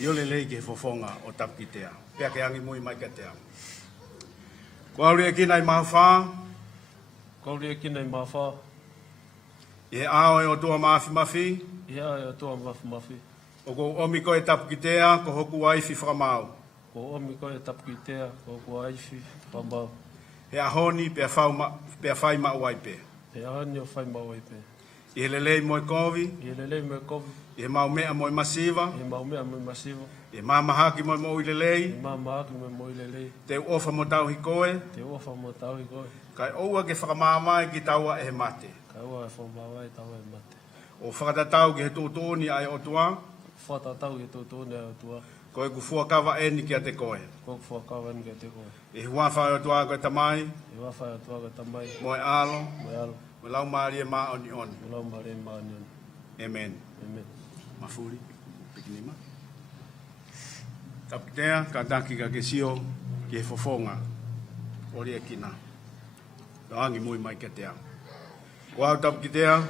iole lei ke fofonga o tapu ki tea. Pea ke angi mui mai ka tea. Ko auri e kina i mahawha. Ko auri e kina i mahawha. I he ao e o tua mafi. I he ao e o tua mafi. O ko omi ko e tapu ki tea, ko hoku waifi whakamau. Ko omi ko e tapu ki tea, ko hoku waifi whakamau. He ahoni pea whai ma waipe. He ahoni o whai ma waipe. I he lelei moe kovi. I he lelei moe kovi. I he maumea moe masiva. I he maumea moe masiva. I he mamahaki moe mo i lelei. I he mamahaki moe mo i lelei. Te uofa mo tau hikoe. Te uofa mo tau hikoe. Kai oua ke whakamāmai ki taua e he mate. Kai oua e whakamāmai taua e mate. O whakatatau ki he tūtūni ai o tua. Whakatatau ki tūtūni ai o tua. Koe ku fuakawa eni ki a te koe. Koe ku fuakawa eni ki a te koe. E hua whai o tua koe tamai. E hua whai o tua koe tamai. Moe alo. Moe alo. Mo lau maari e maa oni oni. Mo lau maari e maa oni oni. Amen. Amen. Mafuri. Pikinima. Tapitea, ka taki ka ke sio ki he fofonga. Ori e kina. Rangi mui mai ke tea. Ko au tapitea.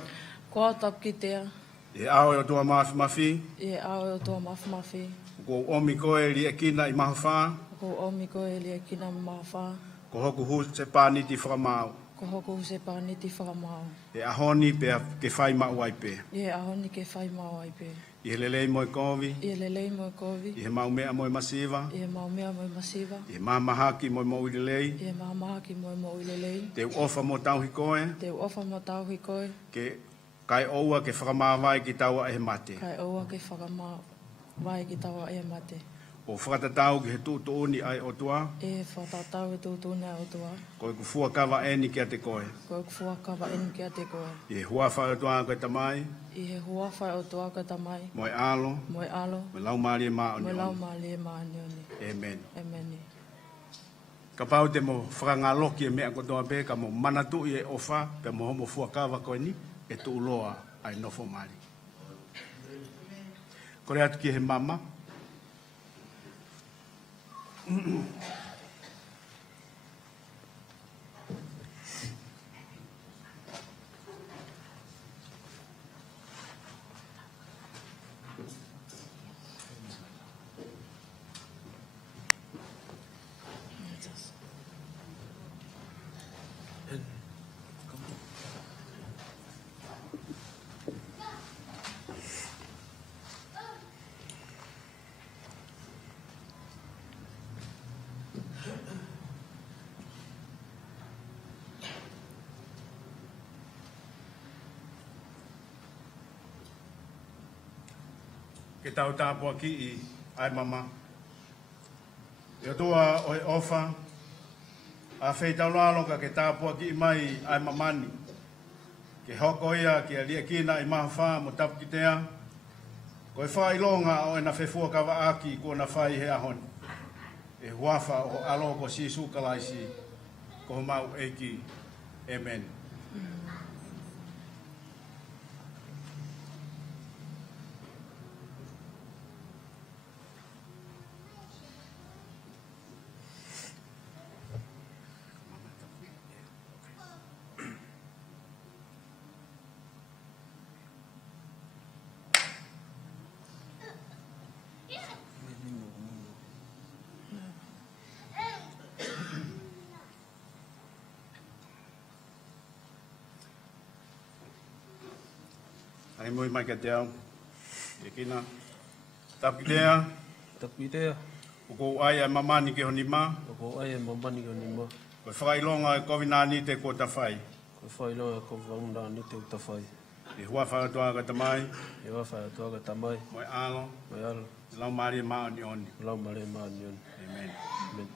Ko au tapu ki tea. E ao e o tua mafi. E ao e o tua mafi. Ko omi koe ri e kina i mahawha. Ko omi ko e lia kina mawha. Ko hoku hu se pāniti whakamau. Ko hoku se pāniti whakamau. E ahoni pea ke whai mau aipe. E ahoni ke whai mau aipe. I he lelei moe kovi. I he lelei moe kovi. I he maumea moe masiva. I he maumea moe masiva. I he mamahaki moe mo i lelei. I he mamahaki moe mo i lelei. Te uofa mo tau hikoe. Te uofa mo tau hikoe. Ke kai oua ke whakamāwai ki taua e he mate. Kai oua ke whakamā vai ki taua e mate. o whakatatau ki he tūtuuni ai o tua, E whatatau e tūtuna o tua. koe ku fua kawa eni kia te koe. Ko ku fuakawa enu kia te koe. I he hua whai o tua koe tamai, I he hua whai o tua ka tamai. moe alo, Moe alo. me lau maari e maa o Moe ni lau oni. maa le maa nioni. Amen. Amen. Ka pau te mo whakangaloki e mea kotoa pe, ka mo manatu i e ofa, pe mo homo fua kawa koe ni, e tu uloa ai nofo maari. Kore atu ki he mama, ke tau tāpua ki i ai mama. E toa o e ofa, a whei tau lalo ka ke tāpua ki i mai ai mamani. Ke hoko ia ki a lia kina i maha wha mo tapu ki tea. Ko e wha ilonga o e na whefua kawa aki ko na whai he ahoni. E huafa o alo ko si sukalaisi ko mau eiki. Amen. Ai moi mai ka te au. E kina. Tapu ki tea, Tapu tea, o kou ai ai mamani ke honi ma, o ko ai e mamani o ni ma. ko e whakailonga e kovinani te ko ta whai. Ko whailoa ko whaunga ni te utawhai. E hua whakatoa ka tamai, E wa whai atua ka tamai, moi alo, mai alo, lau maari e maa ni oni. lau mare maa nion. Amen. Amen.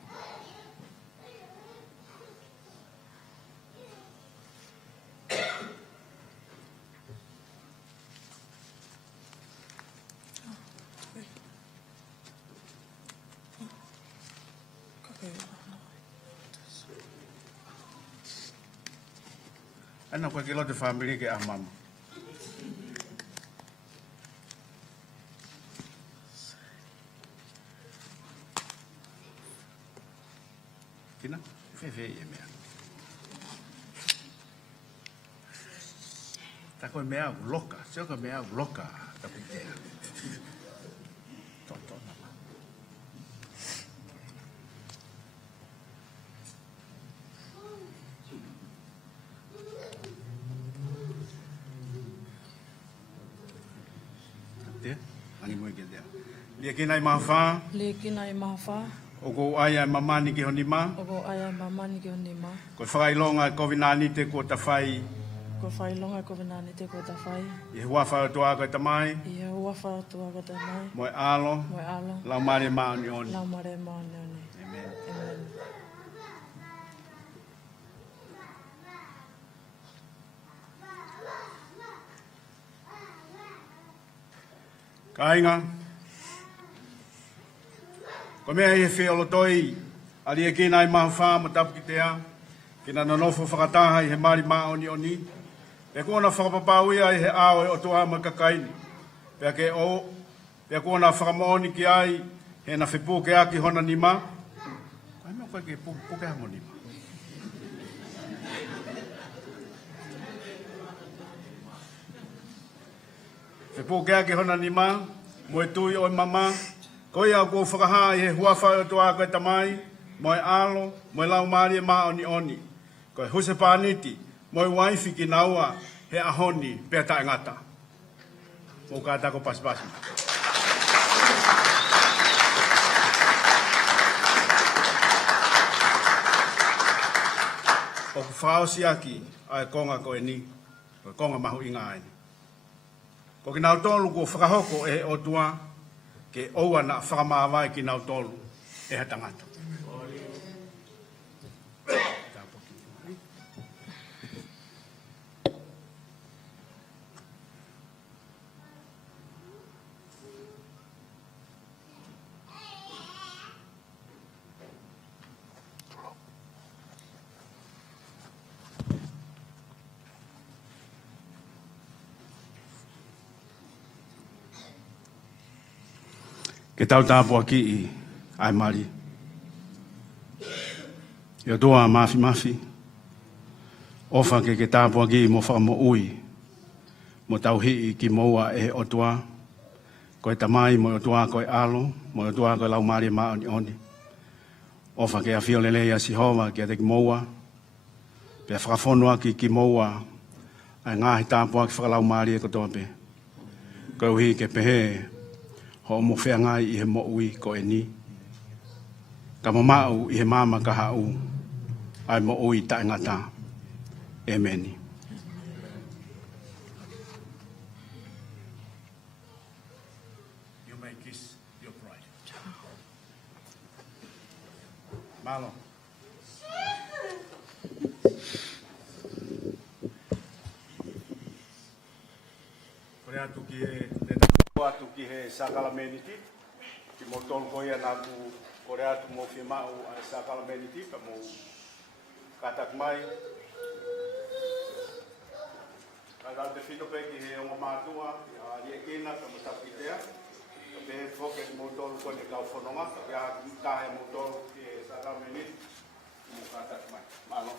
Ana koe ke lo te whamiri ke a mama. Kina? Whewhe e mea. Ta koe mea u loka, seo koe mea u loka, ta pitea. Toto nama. Te, ani moe ke tea. Lia kina i maha whaa, Le kina i maha wha. o kou ai ai mamani ki honi ma, O ko aia mamani ki honi ma. koe whakailonga e kovinani te ko ta whai, Ko whailonga ko vinani te ko ta whai. i hua whakatoa koe tamai, I he ua whaatua ka tamai. moe alo, Moe alo. lau maari e maa ni oni. Lau mare maa nioni. Amen. Amen. Kainga, ko mea i he whiolo toi, ali e kina i maha whaa ma tapu ki tea, kina nanofo whakataha i he maari maa oni oni, pe kona whakapapauia i he ao e otoa ma kakaini, pe kona whakamooni ki ai, he na whipuke aki hona ni ma, koe mea koe ke puke hango ni ma. Whipuke aki hona ni ma, moe tui o mama, koe au kou whakaha i he huawha o toa koe tamai, moe alo, moe lau maari e maa oni oni. Koe huse pāniti, moe waifi ki naua, he ahoni, pia tae ngata. Mo ka tako pasipasi. O ku whaosi aki, ai konga koe ni, koe konga mahu inga aini. Ko ki nau tolu ko whakahoko e o tua, ke oua na whakamāwai ki nau tolu e ha tangata. Ke tau tāpua ki I ai mari. Ia doa mafi. Ofa ke tāpua ki mo whakamo ui. Mo tau hii ki moua e otua. Koe tamai mo otua koe alo. Mo otua koe lau mari maa oni. Ofa ke a fio lele ia si hova ke a te ki moua. Pea whakafonua ki moua. Ai ngahi tāpua ki whakalau mari e kotoa pe. Koe uhi ke pehe. Ho mo whea ngai I he mo ui ko e ni. Ka mo mau I he mama ka hau. Ai mo ui ta ngata. Amen. You may kiss your bride. Malo. Korea tu ki e atu ki he sakala meniti ki mo tolu ko ia na ku Korea tu mo fi mau a sakala meniti pa mo katak mai ala de fino pe ki he o matua a ri kina ka mo tapitea pe foke mo tolu ko ni ka fonoma ya ka he mo tolu ki sakala meniti mo katak mai malo.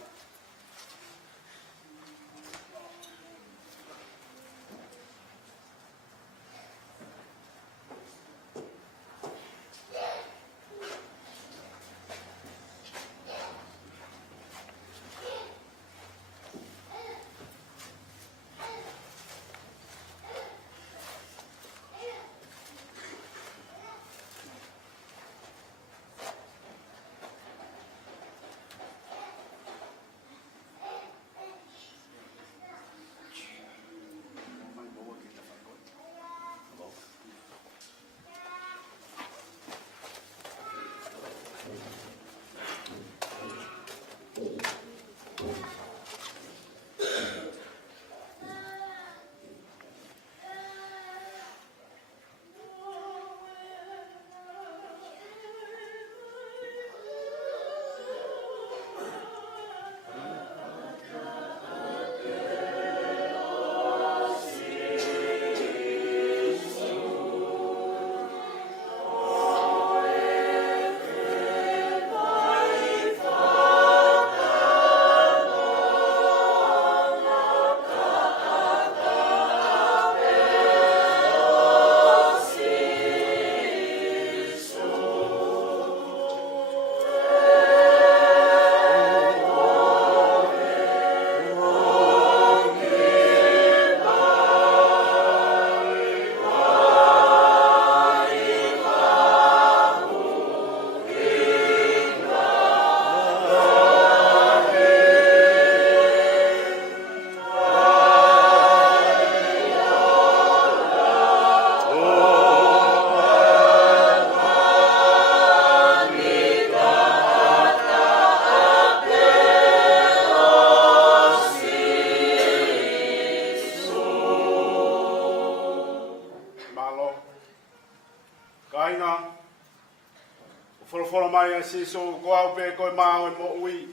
Si so ko au pe ko mau mo ui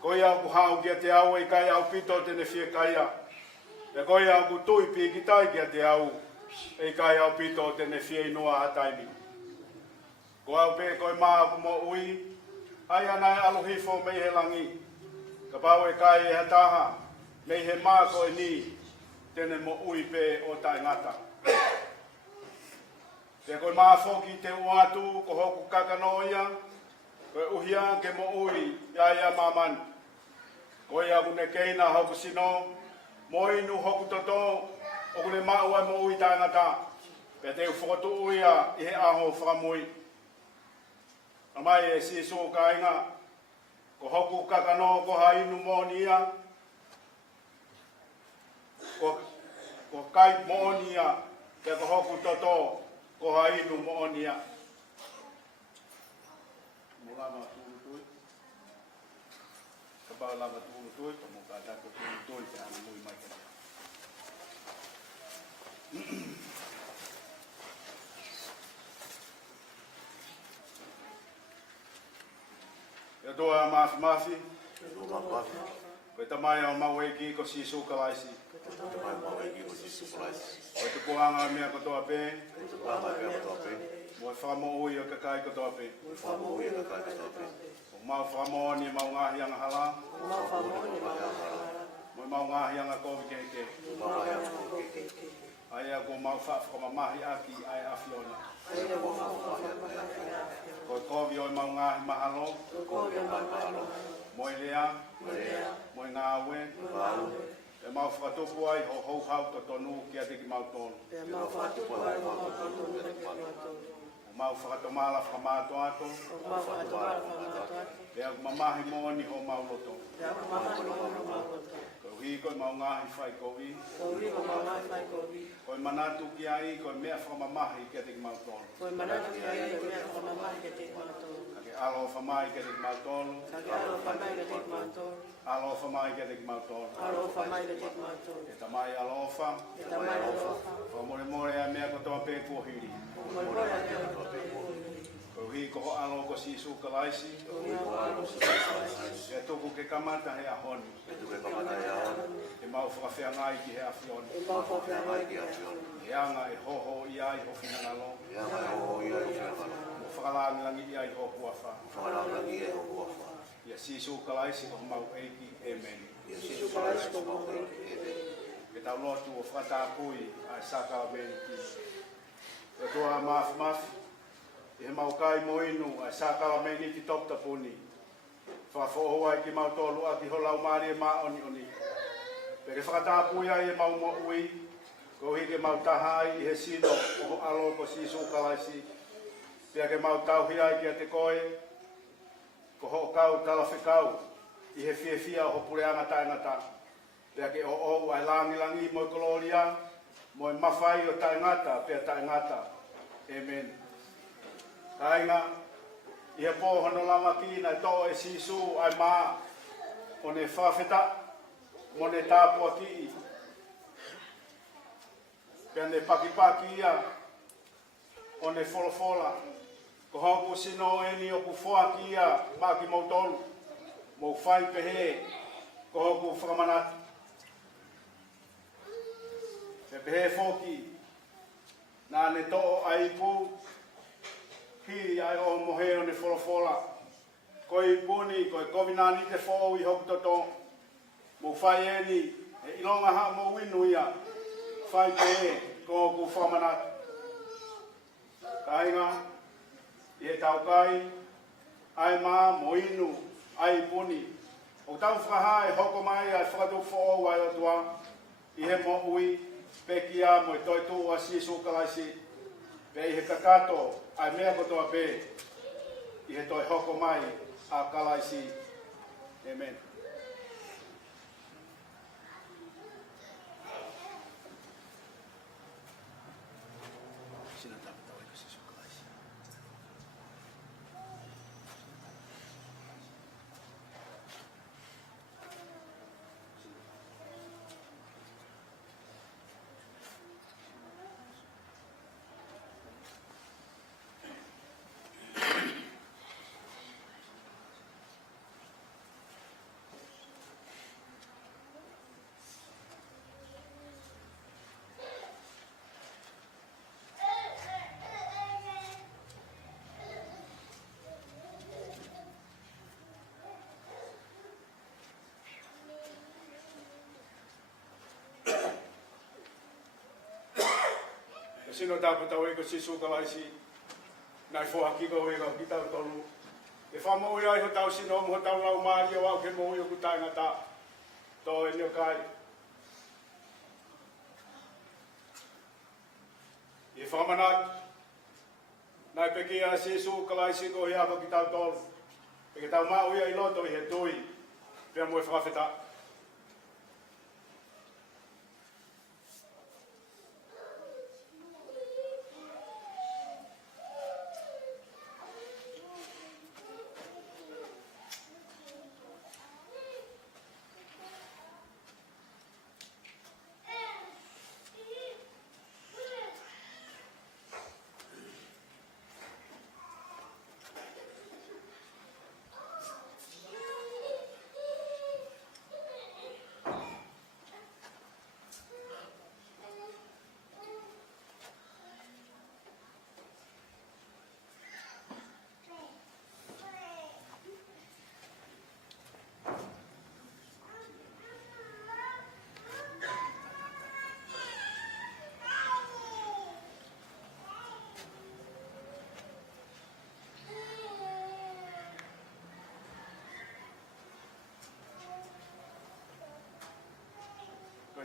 ko ia ku hau ki te au e kai au pito te ne fie kai a e ko ia ku tui pi ki tai ki te au e kai au pito te ne fie noa hataimi ko au pe ko mau ku mo ui ai ana alohi fo me he langi ka pau e kai e hataha me he ma ko ni te ne mo ui pe o tai ngata te ko ma fo ki te uatu ko hoku kakanoia koe uhia ke mo ui ia maman. Koe a kune keina hoku sino, mo inu hoku toto, o kune maua mo ui tāngata. Pea te ufotu uia I he aho whakamui. Amai e sisu ka inga, ko hoku kakano ko hainu mo nia, ko kai mo nia, pea ko hoku toto, ko hai no mo onia mula ma tulu tui ka ba la ma tulu tui ko mo ka ta ko tulu tui te ana lui mai ka ya doa mafi ko tamai o maweki ko sisu kalaisi ko te puanga mea ko toa pe mo whamo ui o kakai ko toa pe o mau whamo ni mau ngahi anga hala mo mau ngahi anga kovi keike ai a ko mau whamamahi aki ai awhiona ko kovi o mau ngahi mahalo mo i lea mo i ngā ue e mau whakatupu ai ho hou hau to tonu kia tiki mau tonu o mau whakatomala whamāto ato e au mamahi moani ho mau loto ko hi ko mau ngahi whai kovi ko manatu ki ai ko mea whamamahi kia tiki mau tonu alo whamai kia tiki mau tonu alo whamai kia tiki mau tonu e tamai alofa ko more more a mea ko toa pe kuahiri ko hi ko alo ko sisu kalaisi e tuku ke kamata he ahoni e mau whakawhiangai ki he awhioni e anga e hoho i ai ho whinangalo mo whakalangilangi i ai ho kuawha ia sisu kalaisi o mau eiki amen e tau lotu o whakatapui ai sakala meniki e toa mafi e mau kai moinu ai sakala meniki toptapuni whakafo ai ki mau tolu a ki holau maari e maa oni pere whakatapui ai e mau mo ui ko hike mau tahai i he sino o alo ko sisu kalaisi pia ke mau tauhi ai ki a te koe ko ho kau kalawhikau i he fia o pureanga taingata pia ke o ai langi mo koloria mo mawhai o taingata pia taingata amen kainga i he pōhono lama ki na to e sisu ai maa o ne whawheta mo ne tāpua ki pia ne pakipaki ia o ne wholofola ko hoku sino e ni o ku whoaki ia maki mautolu mo whai pehe ko hoku whakamanatu pe pehe whoki nā ne to'o aipu ki ai o mohe o ne wholofola ko i puni ko i kovinani te who'o i hoku toto mo whai e ni e ilonga ha mo winu ia whai pehe ko hoku whakamanatu kainga i he taukai, ai mā, mo inu, ai puni. O tau whakaha e hoko mai ai whakatu who'o ai o tua, i he mo ui, pekia mo i toi tū a sisu kalaisi, pe i he kakato, ai mea kotoa pe, i he toi hoko mai a kalaisi. Amen. Sino tāpatau e ko sisu kalaisi, nai whoaki ko e ko ki tau tolu. E whamo ui ai ho tau sino mo tau lau maari o au ke mo ui o ku taingata, tō e nio kai. E whamanat, nai peki a sisu kalaisi ko hea ko ki tau tolu. Peki tau maa ui ai loto i he tui, pia mo e whawheta.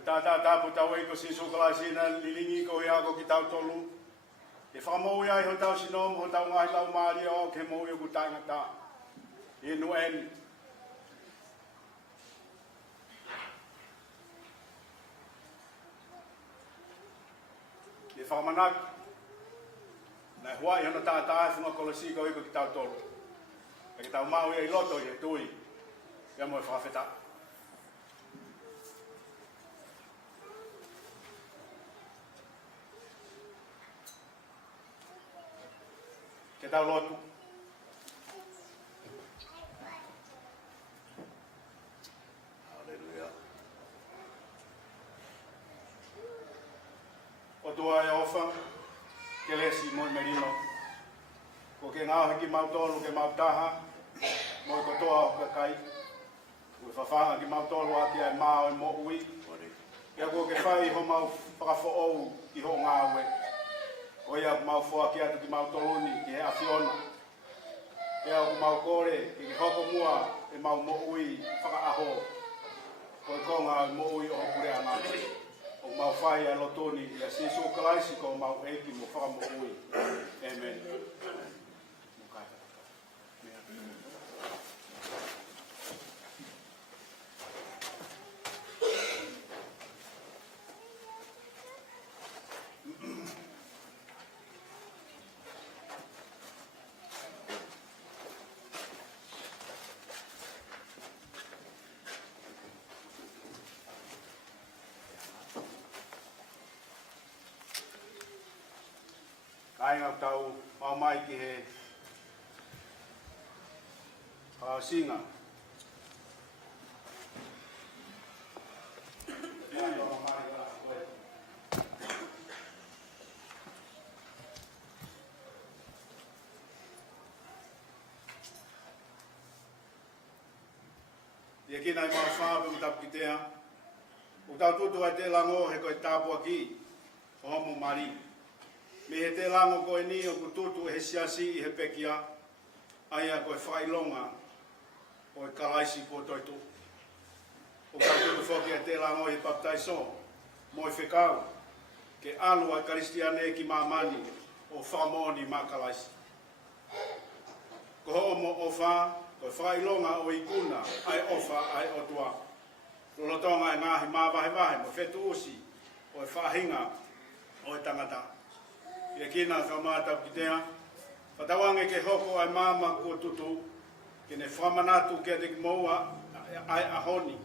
tata tapu tau e ko sisu kalasina lilingi ko ia ko ki tau tolu. E whamau ia ho tau sinom, ho tau ngai lau maari o ke mo i ku tangata. E no en. E whamanak. Na hua i hana tata ai whunga kolasi ko i ko ki tau tolu. E ki tau mau ia i loto i e tui. Ia mo e whawheta. Ke tau lotu. Hallelujah. O tua e ofa, ke lesi moi merino. Ko ke ngāo hiki mautolu ke mautaha, moi kotoa o kakai. Ue whawhanga ki mautolu ati ai mao e mo ui. Ia ko ke whai ho mau whakafo ou ki ho ngāwe. O ia mau fua ki atu ki mau toluni ki he awhiona. Ia o mau kore ki hoko mua e mau mo ui whakaaho. Ko e konga mo ui o hokure amane. O mau whai a lotoni ia sisu kalaisi ko mau eiki mo whaka mo ui. Amen. Ai ngau tau mau mai ki he singa. Ia ki nai mau whāpe utapu ki tea. Utau tutu ai te lango he koe tāpua ki. O homo mari. Me he te lango koe ni o kututu he siasi i he pekia, aia koe whailonga o e kalaisi po toitu. O kututu whoki he te lango i he baptaiso, mo e whekau, ke alu a karistiane ki mamani o whamoni ma kalaisi. Ko ho mo ofa, koe whailonga o ikuna, ai ofa, ai otua. Lolotonga e ngahi mā vahe mo whetu usi, o e whahinga, o e tangata. Ia kina ka mātau ki tea. Whatawange ke hoko ai māma kua tutu. Ke ne whamanatu ke te moua ai ahoni.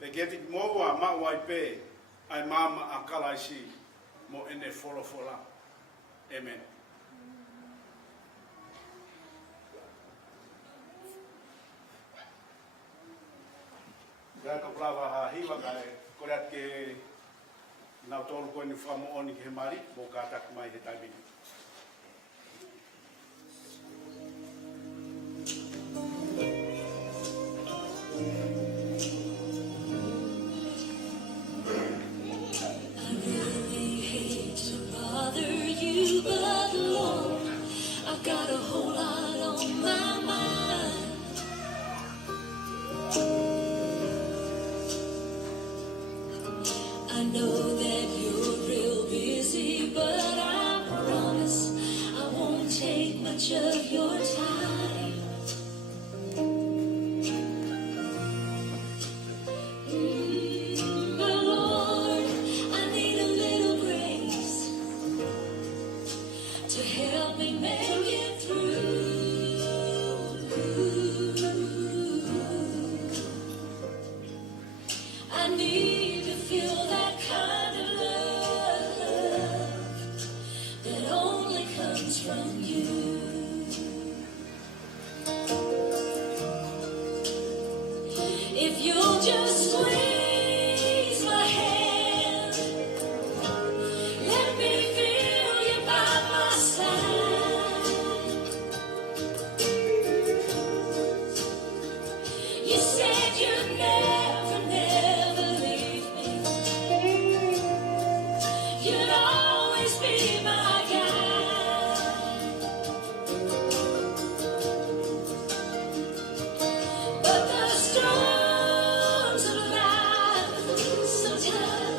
Pe ke te moua mau ai pē ai māma a kalaisi mo ene wholofola. Amen. Ia ka plawa ha hiwa kai kore at ke nau tolu koe ni whamo oni ki he mari, mō kātaku mai he taimini. I really hate to bother you, but Lord, I've got a whole lot on my mind. I know that you're real busy, but I promise I won't take much of your time. But Lord, I need a little grace to help me make it through. I need to feel that kind of love that only comes from you. If you'll just squeeze my hand, let me feel you by my side. You said you'd never leave me. You'd always be my guide. But the storms of life sometimes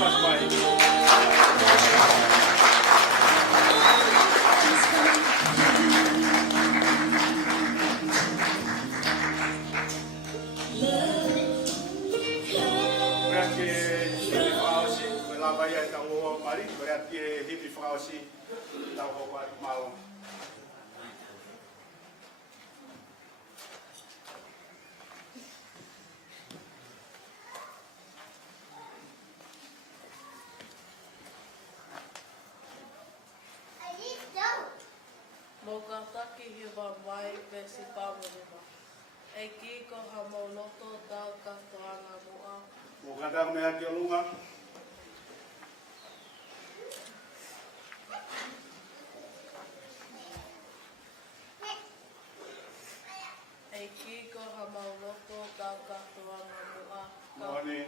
mas mai. Berarti hipi whakaosi, koe la mai ai tau o mari, koe ati e hipi whakaosi, tau hoko atu malo. Mo ka taki hi wa mai pe si pāmurima. E ki ko ha mo loto tau katoanga mua. Mo kata mea ki o lunga. E ki ko ha mo loto tau katoanga mua. Moni.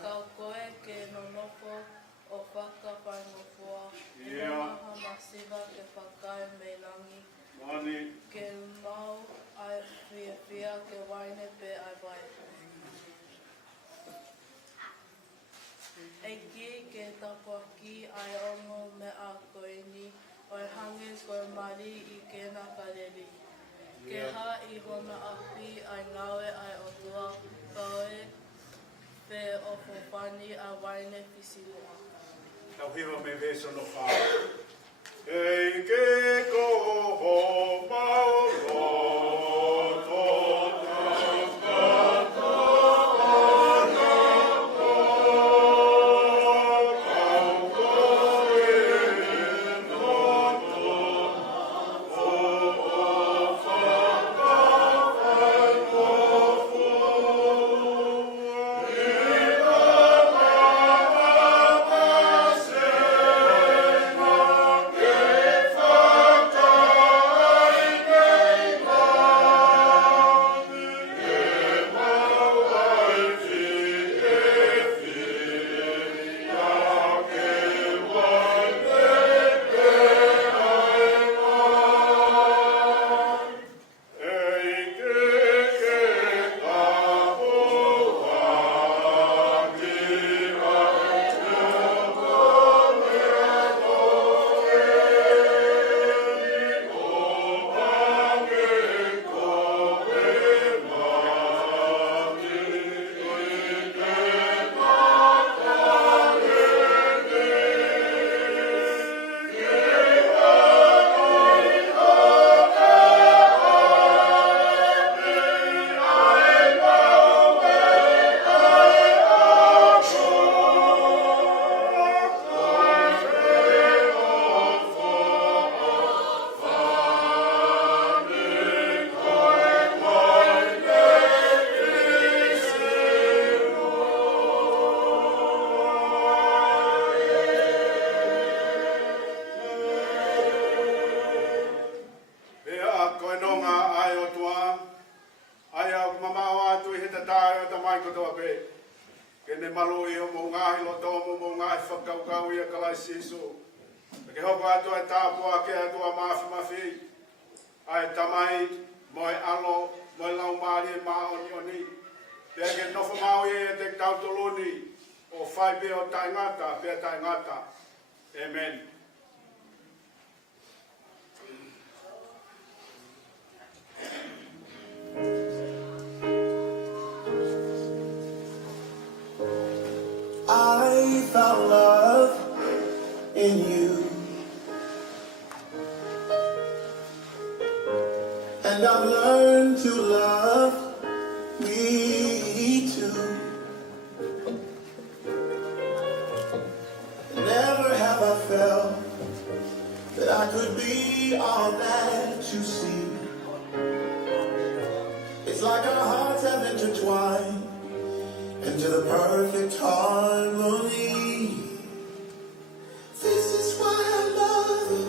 Kau koe ke no nofo o whakawhaingofoa. Ia. E maha masiva ke whakai me langi. Moni. Ke mau ai whia ke waine pe ai vai. E ki ke tapua ki ai ongo me a koini. Oi hange koe mari i kena kareri. Ke ha i hona api ai ngawe ai o tua. Kaue pe o whopani a waine pisilua. Tau hiwa me veso no whao. Ei ke koho mauro Kene malo i o mo ngahi lo tō mo ngahi whakaukau i a kalai siso. Ke hoko atu ai tāpua ke atu a mafi. Ai tamai, moi alo, moi lau maari e maa oni oni. Pea ke nofo mau e te tautoloni o whai pe o taingata, pea taingata. Amen. I found love in you, and I've learned to love me too. Never have I felt that I could be all that you see. It's like our hearts have intertwined into the perfect harmony. This is why I love you.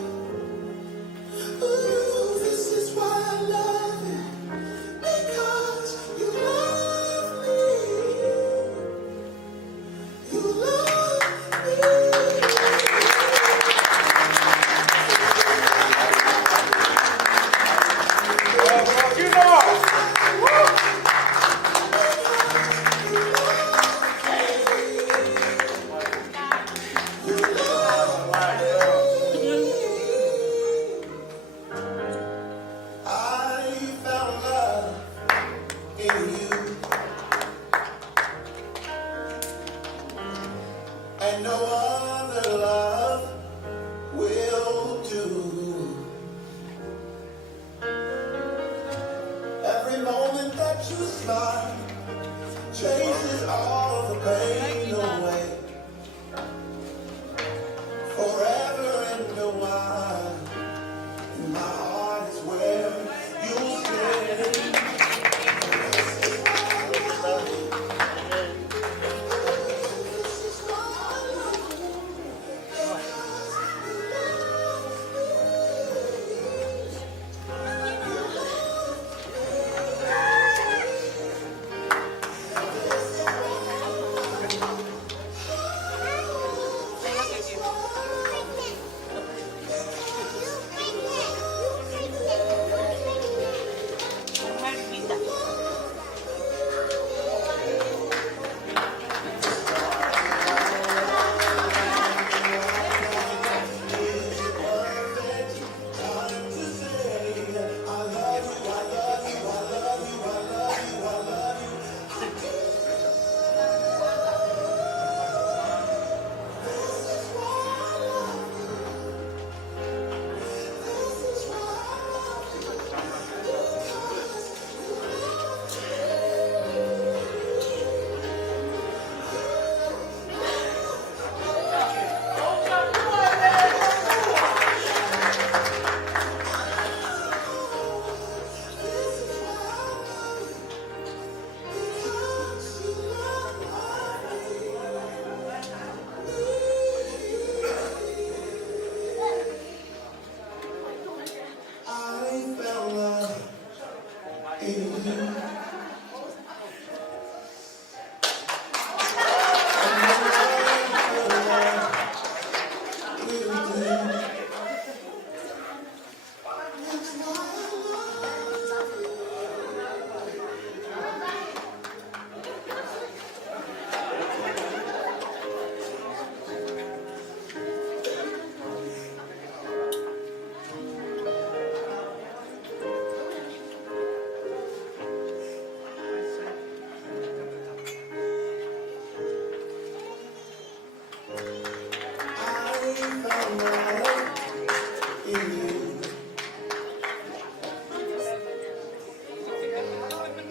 Ooh, this is why I love you. Because you love me. You love me. and no other love will do. Every moment that you smile chases all the pain away. Forever and a while, in my heart is where you'll stay.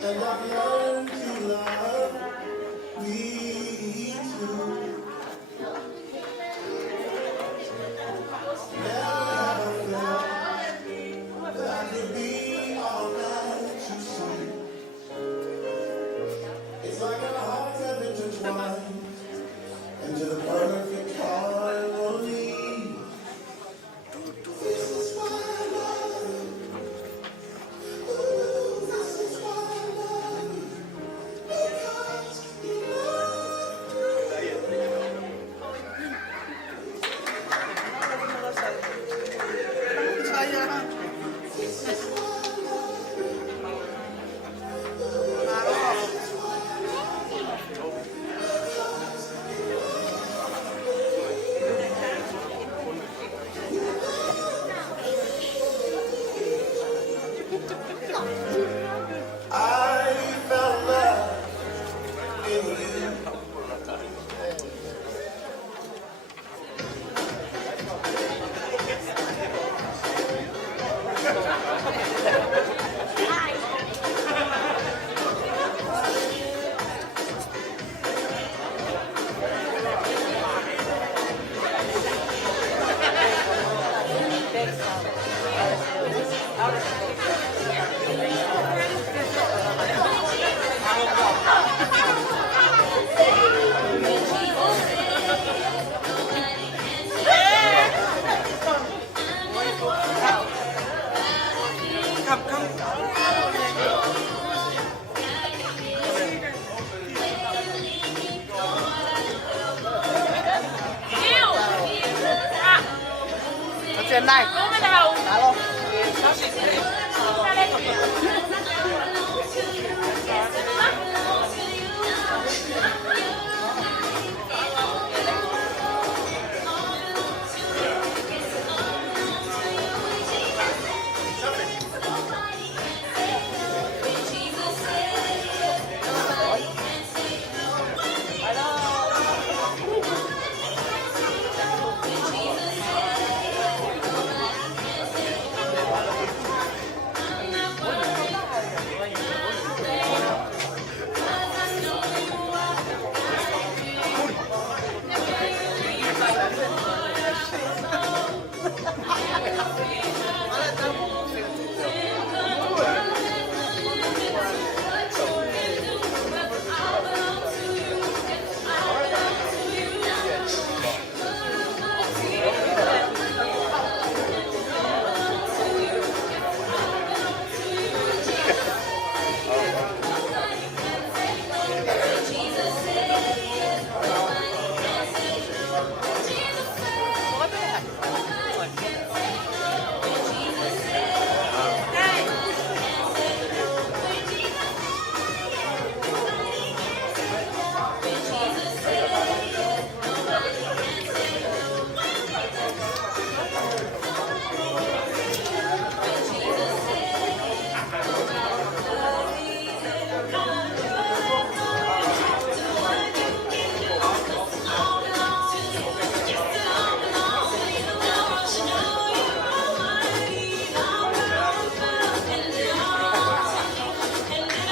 And I've learned to love me too. Never have I felt that I could be all that you see. It's like our hearts have intertwined into the perfect harmony. This is why I love you. Ooh, this is why I love you. Because you I felt love in you. Trên này.